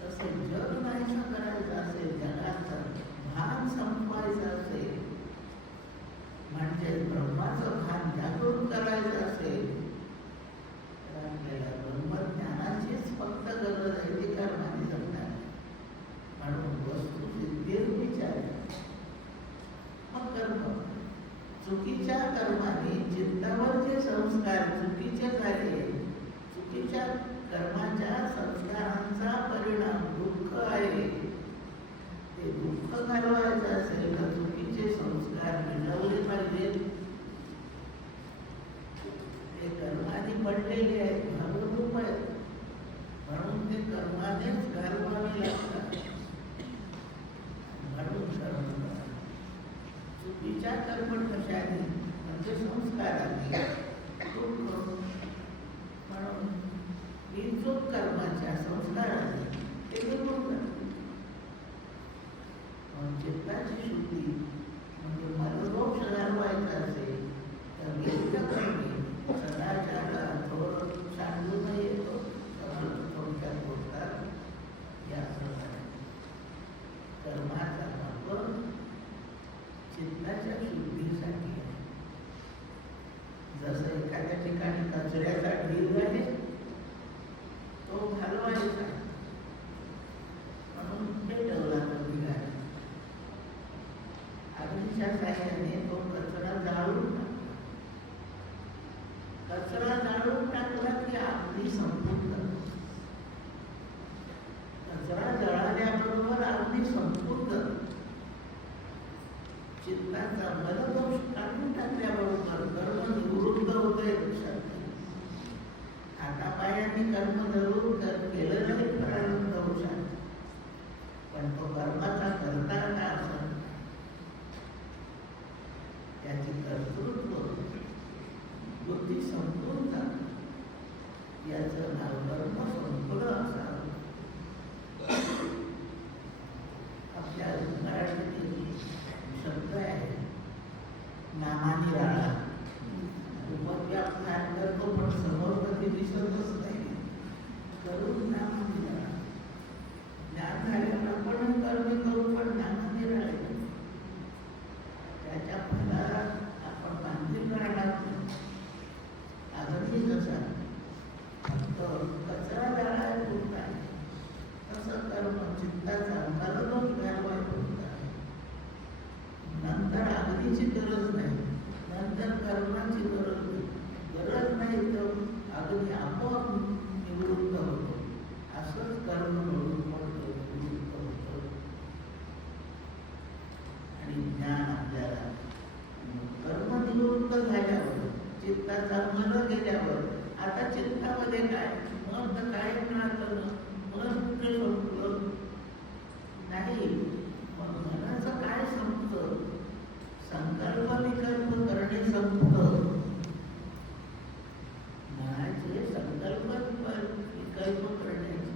तसं जग नाहीसं करायचं असेल, जगाचं भान संपवायचं असेल, म्हणजे ब्रह्माचं भान जागृत करायचं असेल तर आपल्याला ब्रह्मज्ञानाचीच फक्त गरज आहे, ती कर्माने जमणार. म्हणून वस्तुसिद्धीर विचार मग कर्म. चुकीच्या कर्माने चित्तावर जे संस्कार चुकीचे झाले, चुकीच्या कर्माच्या संस्कारांचा परिणाम दुःख आहे, ते दुःख घालवायचं असेल तर चुकीचे संस्कार मिळवले पाहिजेत. ते कर्माने पडलेले आहेत, भावरूप आहेत, म्हणून ते कर्मानेच घालवावे लागतात. म्हणून कर्म चुकीच्या कर्म कशाने म्हणजे संस्काराने दुःख, म्हणून बिनचूक कर्माच्या संस्काराने ते निघून जाते. चित्ताची शुद्धी म्हणजे मनोरोग घालवायचा असेल तर विरुद्ध कर्मे सदाचार थोडं सांगून येतो, थोडक्यात बोलतात. या प्रकारे कर्माचा वापर चित्ताच्या शुद्धीसाठी आहे. जसं एखाद्या ठिकाणी कचऱ्याचा ढीग आहे तो घालवायचा, म्हणून पेटवला तो ढिगारा, अग्नीच्या साह्याने तो कचरा जाळून टाकला. कचरा जाळून टाकला की अग्नी संपून जातो. कचरा जळाल्याबरोबर अग्नी संपून जातो. चित्ताचा बलदोष काढून टाकल्याबरोबर कर्म निवृत्त होतंय. लक्षात घ्या, हातापायांनी कर्म जरूर केलं नाही प्रारंभ होऊ शकतो, पण तो कर्माचा करता का असं त्याची कर्तृत्व बुद्धी संपून जाते. याचं नाव कर्म संपूर्ण असावं. आपल्या मराठीतील शब्द आहे नामानिराळा. उपव्याख्यान करतो पण समोर कधी दिसतच नाही. करून नामानिराळा. ज्ञान झाल्यावर आपण कर्म करू पण नामानिराळे. त्याच्या फळाला आपण बांधील राहणार नाही. अगदी जसा कचरा जाळायला होत आहे तसं कर्म चित्ताचा बलदोष घालवायला होत आहे. नंतर अग्नीची गरज नाही, नंतर कर्माची गरज नाही. गरज नाही तर अग्नी आपोआप निवृत्त होतो. असंच कर्म निवृत्त होतं. आणि ज्ञान आपल्याला कर्म निवृत्त झाल्यावर, चित्ताचा मन गेल्यावर, आता चित्तामध्ये काय मन काय राहतं, मन कुठे संपलं नाही. मग मनाचं काय संपतं? संकल्प विकल्प करणे संपतं. मनाचे संकल्प विकल्प करण्याचे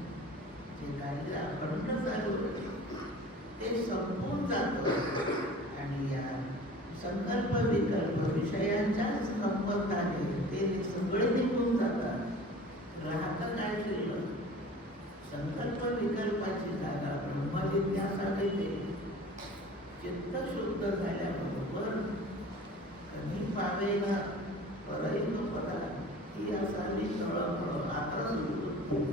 जे कार्य अखंड चालू ते संपून जातं. आणि या संकल्प विकल्प विषयांच्याच संबंधाने ते सगळे निघून जातात. राहतं काय शिल्लक? संकल्प विकल्पाची जागा ब्रह्मजिज्ञासा देते. चित्त शुद्ध झाल्याबरोबर कधी पावेना परैक पदा ही असावी तळमळ आता सुरू.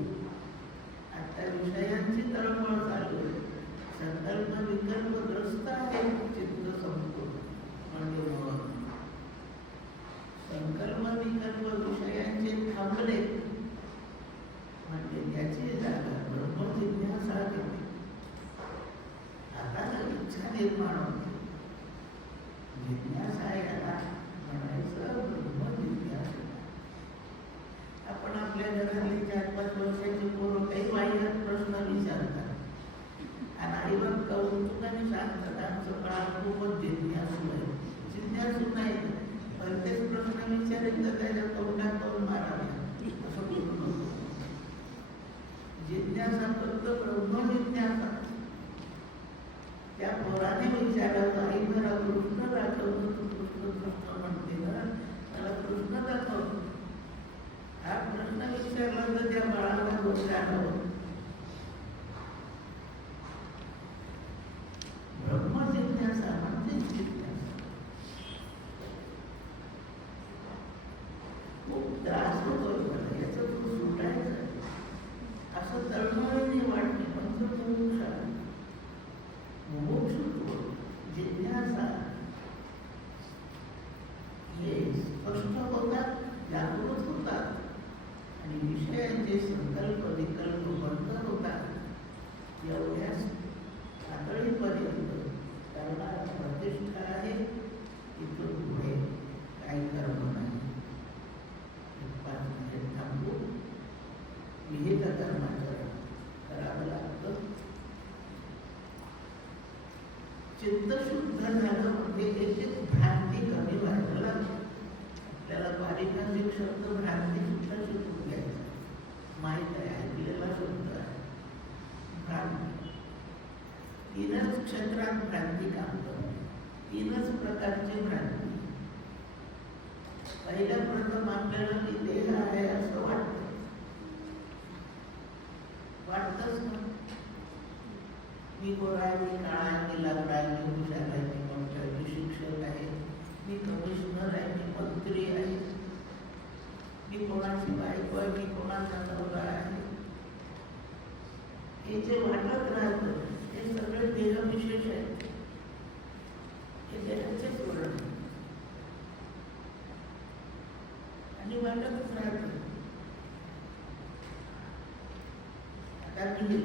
आता विषयांची तळमळ चालू आहे. संकल्प विकल्पग्रस्त आहे चित्त संपूर्ण. म्हणजे संकल्प विकल्प विषयांचे थांबले म्हणजे त्याची जागा ब्रह्मजिज्ञासा देते. आता इच्छा निर्माण होते. जिज्ञासा याला म्हणायचं ब्रह्मजिज्ञासा. आपण आपल्या घरातली 4-5 वर्षाची पोरं काही वाईट प्रश्न विचारतात आणि आईबाप कौतुकाने सांगतात आमचं बाळ खूपच जिज्ञासू आहे. जिज्ञासू नाही, प्रत्येक प्रश्न विचारेल तर त्याच्या तोंडात तोंड मारावे असं करू नको. जिज्ञासा फक्त ब्रह्मजिज्ञासा. त्या पोराने विचारावं आई मला कृष्ण दाखवतो. तू कृष्ण कृष्ण म्हणते ना, मला कृष्ण दाखव. हा प्रश्न विचारला तर त्या बाळाला विचारावं. ब्रह्मजिज्ञासा म्हणजे जिज्ञासा. खूप त्रास होतोय मला याच्यातून सुटायचं. असं तळमळीने वाटणे म्हणजे मुमुक्षा. मुमुक्षुत्व जिज्ञासा हे स्पष्ट होतात, जागृत होतात आणि विषयांचे संकल्प विकल्प बंद होतात. एवढ्याच पातळीपर्यंत त्याला प्रतिष्ठा आहे. इथून पुढे काही कर्म नाही. 5 मिनिट थांबू. विहित कर्माचरण करावं लागतं. चित्त शुद्ध झालं म्हणजे एक भ्रांती कमी व्हायला लागते. आपल्याला पारिभाषिक शब्द भ्रांती सुद्धा शिकून घ्यायचा. माहीत आहे, ऐकलेला शब्द आहे भ्रांती. 3च क्षेत्रात भ्रांती काम करते. 3च प्रकारची भ्रांती. पहिल्या प्रथम आपल्याला की देह आहे असं वाटतं. वाटतच ना. मी गोरा आहे, मी काळा आहे, मी लाकडा आहे, मी हुशार आहे, मी मोठा आहे, मी शिक्षक आहे, मी कमिशनर आहे, मी मंत्री आहे, मी कोणाची बायको आहे, मी कोणाचा नवरा आहे. हे जे वाटत राहतं हे सगळे देहविशेष आहेत. हे देहाचेच वर्ण आणि वाटतच राहतं. आता मी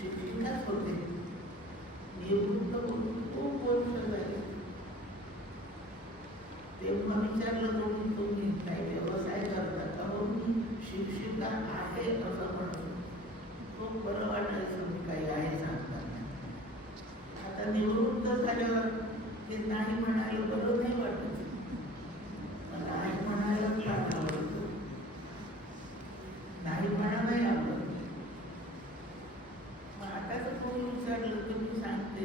शिक्षिकाच होते. निवृत्त होऊन खूप वर्ष झाले. तेव्हा विचारलं तुम्ही काही व्यवसाय करता का? हो, मी शिक्षिका आहे असं म्हणतो. खूप बरं वाटायचं मी काही आहे सांगताना. आता निवृत्त झाल्यावर ते नाही म्हणायला बरं नाही वाटत. मला आहे म्हणायलाच आवडतं. नाही म्हणा नाही आवडत. आता तर कोणी विचारलं तर मी सांगते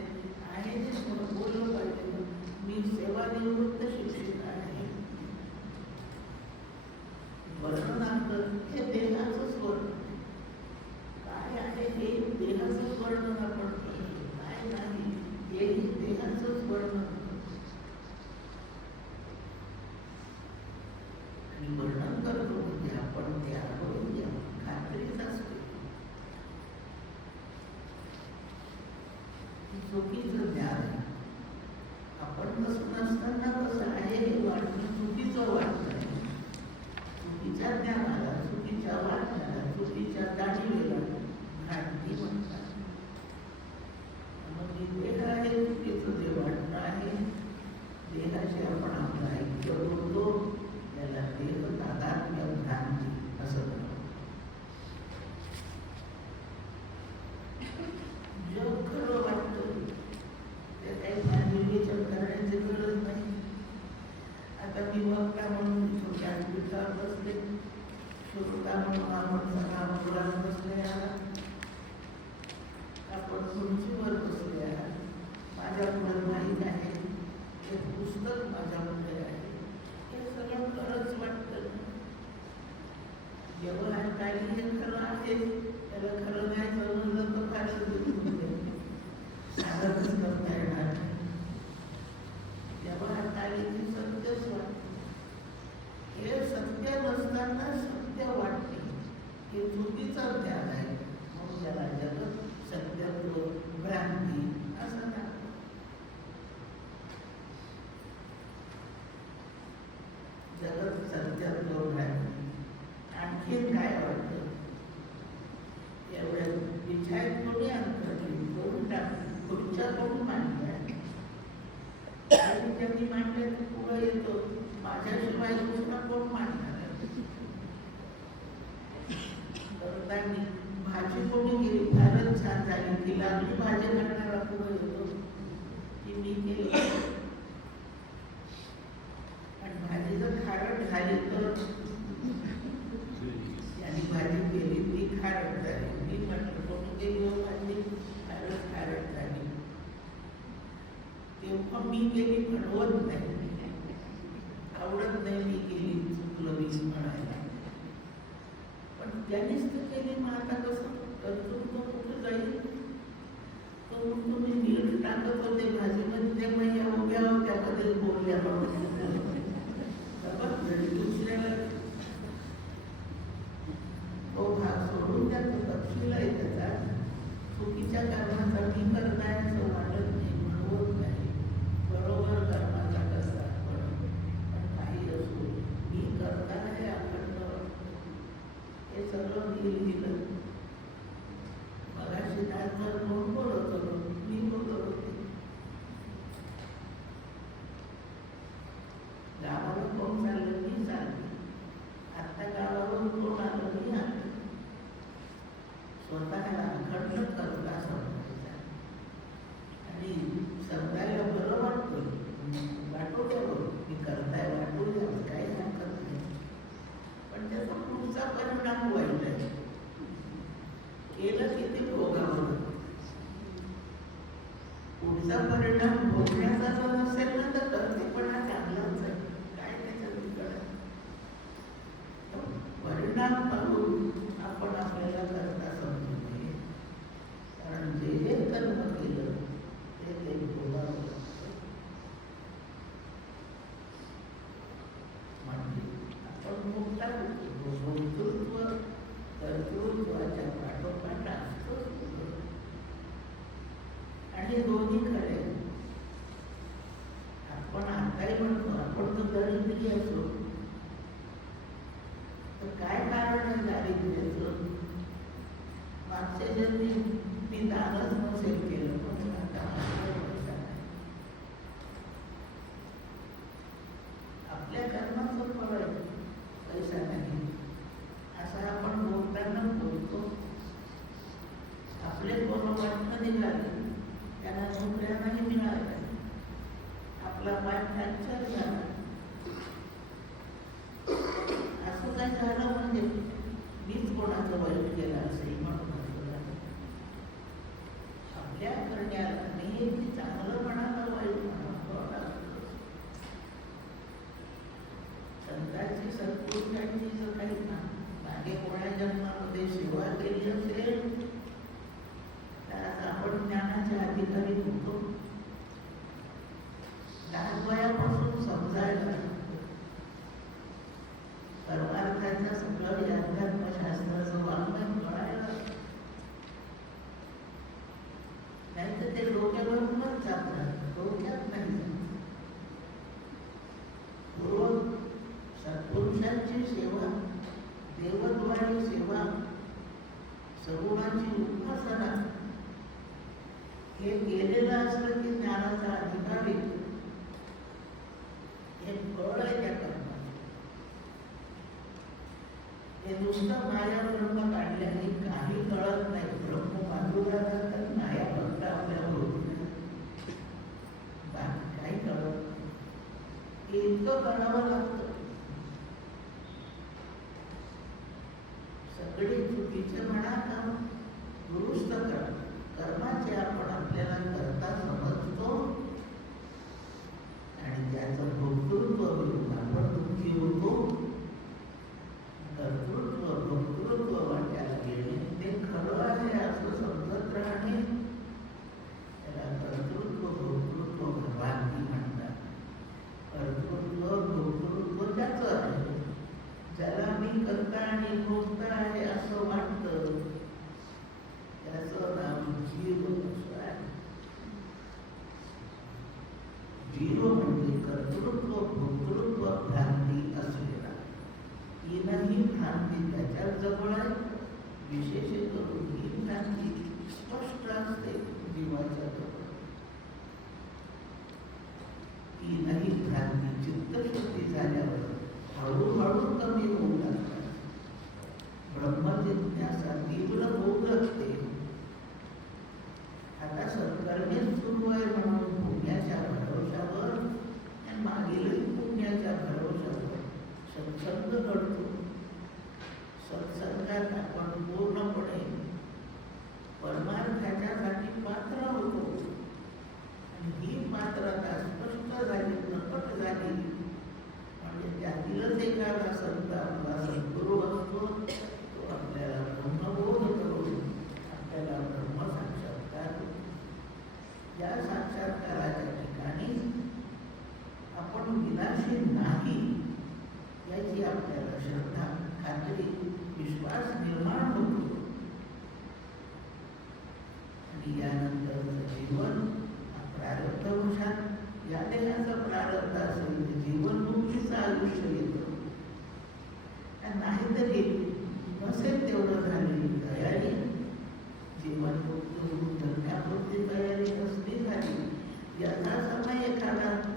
आहे ते बोललं पाहिजे. मी सेवानिवृत्त शिक्षिका आहे. वर्णनाचं हे देहाचंच वर्णन. काय आहे हे देहाचंच वर्णन आपण केलं. काय नाही हेही देहाचंच वर्णन. माझ्यामध्ये आहे. हे सगळं खरंच वाटतं. व्यवहार काही हे खरं आहे, त्याला खरं नाही समजलं तर फारच साधनच करता येणार नाही. व्यवहार काही सत्यच वाटतं. हे सत्य नसताना सत्य वाटते, हे चुकीचं ज्ञान आहे. म्हणून त्याला जगत सत्यत्व भ्रांती असं नाही. जगत सत्यत्व भ्रांती. आणखीन काय वाटतं? एवढ्या विचार कोणी अंतर्गत करून टाकली, खुर्च्या करून मांडल्या आणि त्यांनी मांडल्या तर पुढे येतो, माझ्याशिवाय दुसरा कोण मांडणार आहे? करताना भाजी कोणी केली, फारच छान झाली, ती लागली भाजी करणारा पुढे येतो, ती मी केली. आणि भाजी जर खारट झाली तर आणि भाजी केली ती खारट झाली. मी म्हटलं कोणी केली भाजी फारच खारट झाली, तेव्हा मी केली म्हणवत नाही, आवडत नाही मी केली, चुकलं मीच म्हणायला. पण त्यानेच तर केली, मग आता कसं करतो तो कुठं जाईल? तो म्हणतो मी नीट टाकत होते भाजीमध्ये, मग या उभ्या त्यामध्ये बोलल्या दुसऱ्याला तो भाग सोडून त्याचं तपशील आहे त्याचा. चुकीच्या कर्मासाठी करताय असं वाटत नाही, म्हणवत नाही, बरोबर कर्माचा कसा पण काही असो मी करता हे अखंड हे सगळं मी लिहिलं. मगाशी तर कोण बोलत होतो, मी बोलत होते. गावाला कोण चाललं, मी चालले. आता गावावरून कोण आलं, मी आलं. स्वतःला अखंड करता समजायचा आणि समजायला बरं वाटतं. वाटू द्यावं, मी करताय वाटू द्यावं, काही हरकत नाही. पण त्याचा पुढचा परिणाम वाईट आहे. केलं किती भोगावं, पुढचा परिणाम भोगण्याचा जर नसेल ना तर करतेपणा चांगलाच आहे. काय त्याच्यात बिघड? परिणाम पाहून आपण आपल्याला करता समजू नये. कारण जे जे कर्म केलं ते भोगावं लागतं. म्हणजे आपण मुक्ता होतो. कर्तृत्वाच्या पाठोपाठ असतो. आणि हे दोन्ही खरे. आपण आताही म्हणतो आपण तर दरिद्री असो, तर काय कारण आहे दारिद्र्याचं? मागच्या जन्मी मी दानच नसेल केलं, पण आता माझ्याकडे पैसा नाही. आपल्या कर्माचं फळ आहे, पैसा नाही असं आपण बोलताना बोलतो. आपले कोण वाटणं निघाले, त्यांना नोकऱ्या नाही मिळाल्या, आपला पाय फ्रॅक्चर झाला, असं काय झालं म्हणजे मीच कोणाचं वाईट केलं असेल म्हणून असं झालं. आपल्या करण्याला नेहमी चांगलं म्हणाला वाईट म्हणाला. संतांची सत्पुरुषांची जर काही ना मागे कोणा जन्मामध्ये सेवा केली असेल तर आता आपण ज्ञानाच्या अधिकारी होतो. लहान वयापासून समजायला लागतो. परमार्थाचं सगळं अध्यात्मशास्त्राचं वाङ्मय कळायला, नाही तर ते डोक्यावरूनच जातात, डोक्यात नाही जात. पूर्व सत्पुरुषांची सेवा, देवद्वारी सेवा, सगुणाची उपासना हे केलेलं असलं की ज्ञानाचा अधिकारी हे फळ आहे त्या कर्माचे. हे नुसतं माया ब्रह्म काढल्याने काही कळत नाही. ब्रह्म बाजूला जातात, माया फक्त आपल्याला होती बाकी काही कळत नाही. हे इतकं करावं लागतं. सगळे चुकीचे म्हणा का दुरुस्त करा. कर्माचे आपण आपल्याला करता समजतो आणि त्याचं आणि मुक्त आहे असं वाटतं, त्याचं नाव जीव असं आहे. जीव म्हणजे कर्तृत्व भोक्तृत्व भ्रांती असलेला. तीनही भ्रांती त्याच्यात जवळ आहे. विशेष करून ही भ्रांती स्पष्ट असते जीवाच्या जवळ. तीनही भ्रांती चित्तशुद्धी झाल्यावर हळूहळू कमी होऊ लागतात. ब्रह्मजिज्ञासा तीव्र होऊ लागते. आता सत्कर्मे सुरू आहे म्हणून पुण्याच्या भरवशावर आणि मागील पुण्याच्या भरवशावर सत्संग घडतो. सत्संगात आपण पूर्णपणे परमार्थाच्यासाठी पात्र होतो. आणि ही पात्रता स्पष्ट झाली, प्रकट झाली म्हणजे त्यातीलच एखादा संत आपला सद्गुरू असतो. तो आपल्याला ब्रह्मबोध करून आपल्याला ब्रह्मसाक्षात्कार होतो. या साक्षात्काराच्या ठिकाणी आपण विनाशी नाही याची आपल्याला श्रद्धा, खात्री, विश्वास निर्माण होतो. आणि यानंतरचं जीवन प्रारब्धवशात या देहाचा प्रारब्ध असेल जीवनमुक्तीचं आयुष्य येतं. नाहीतरी नसेल तेवढं झालेली तयारी, जीवनमुक्त होऊन जगण्यापुरती तयारी कसली झाली याचा समय एखादा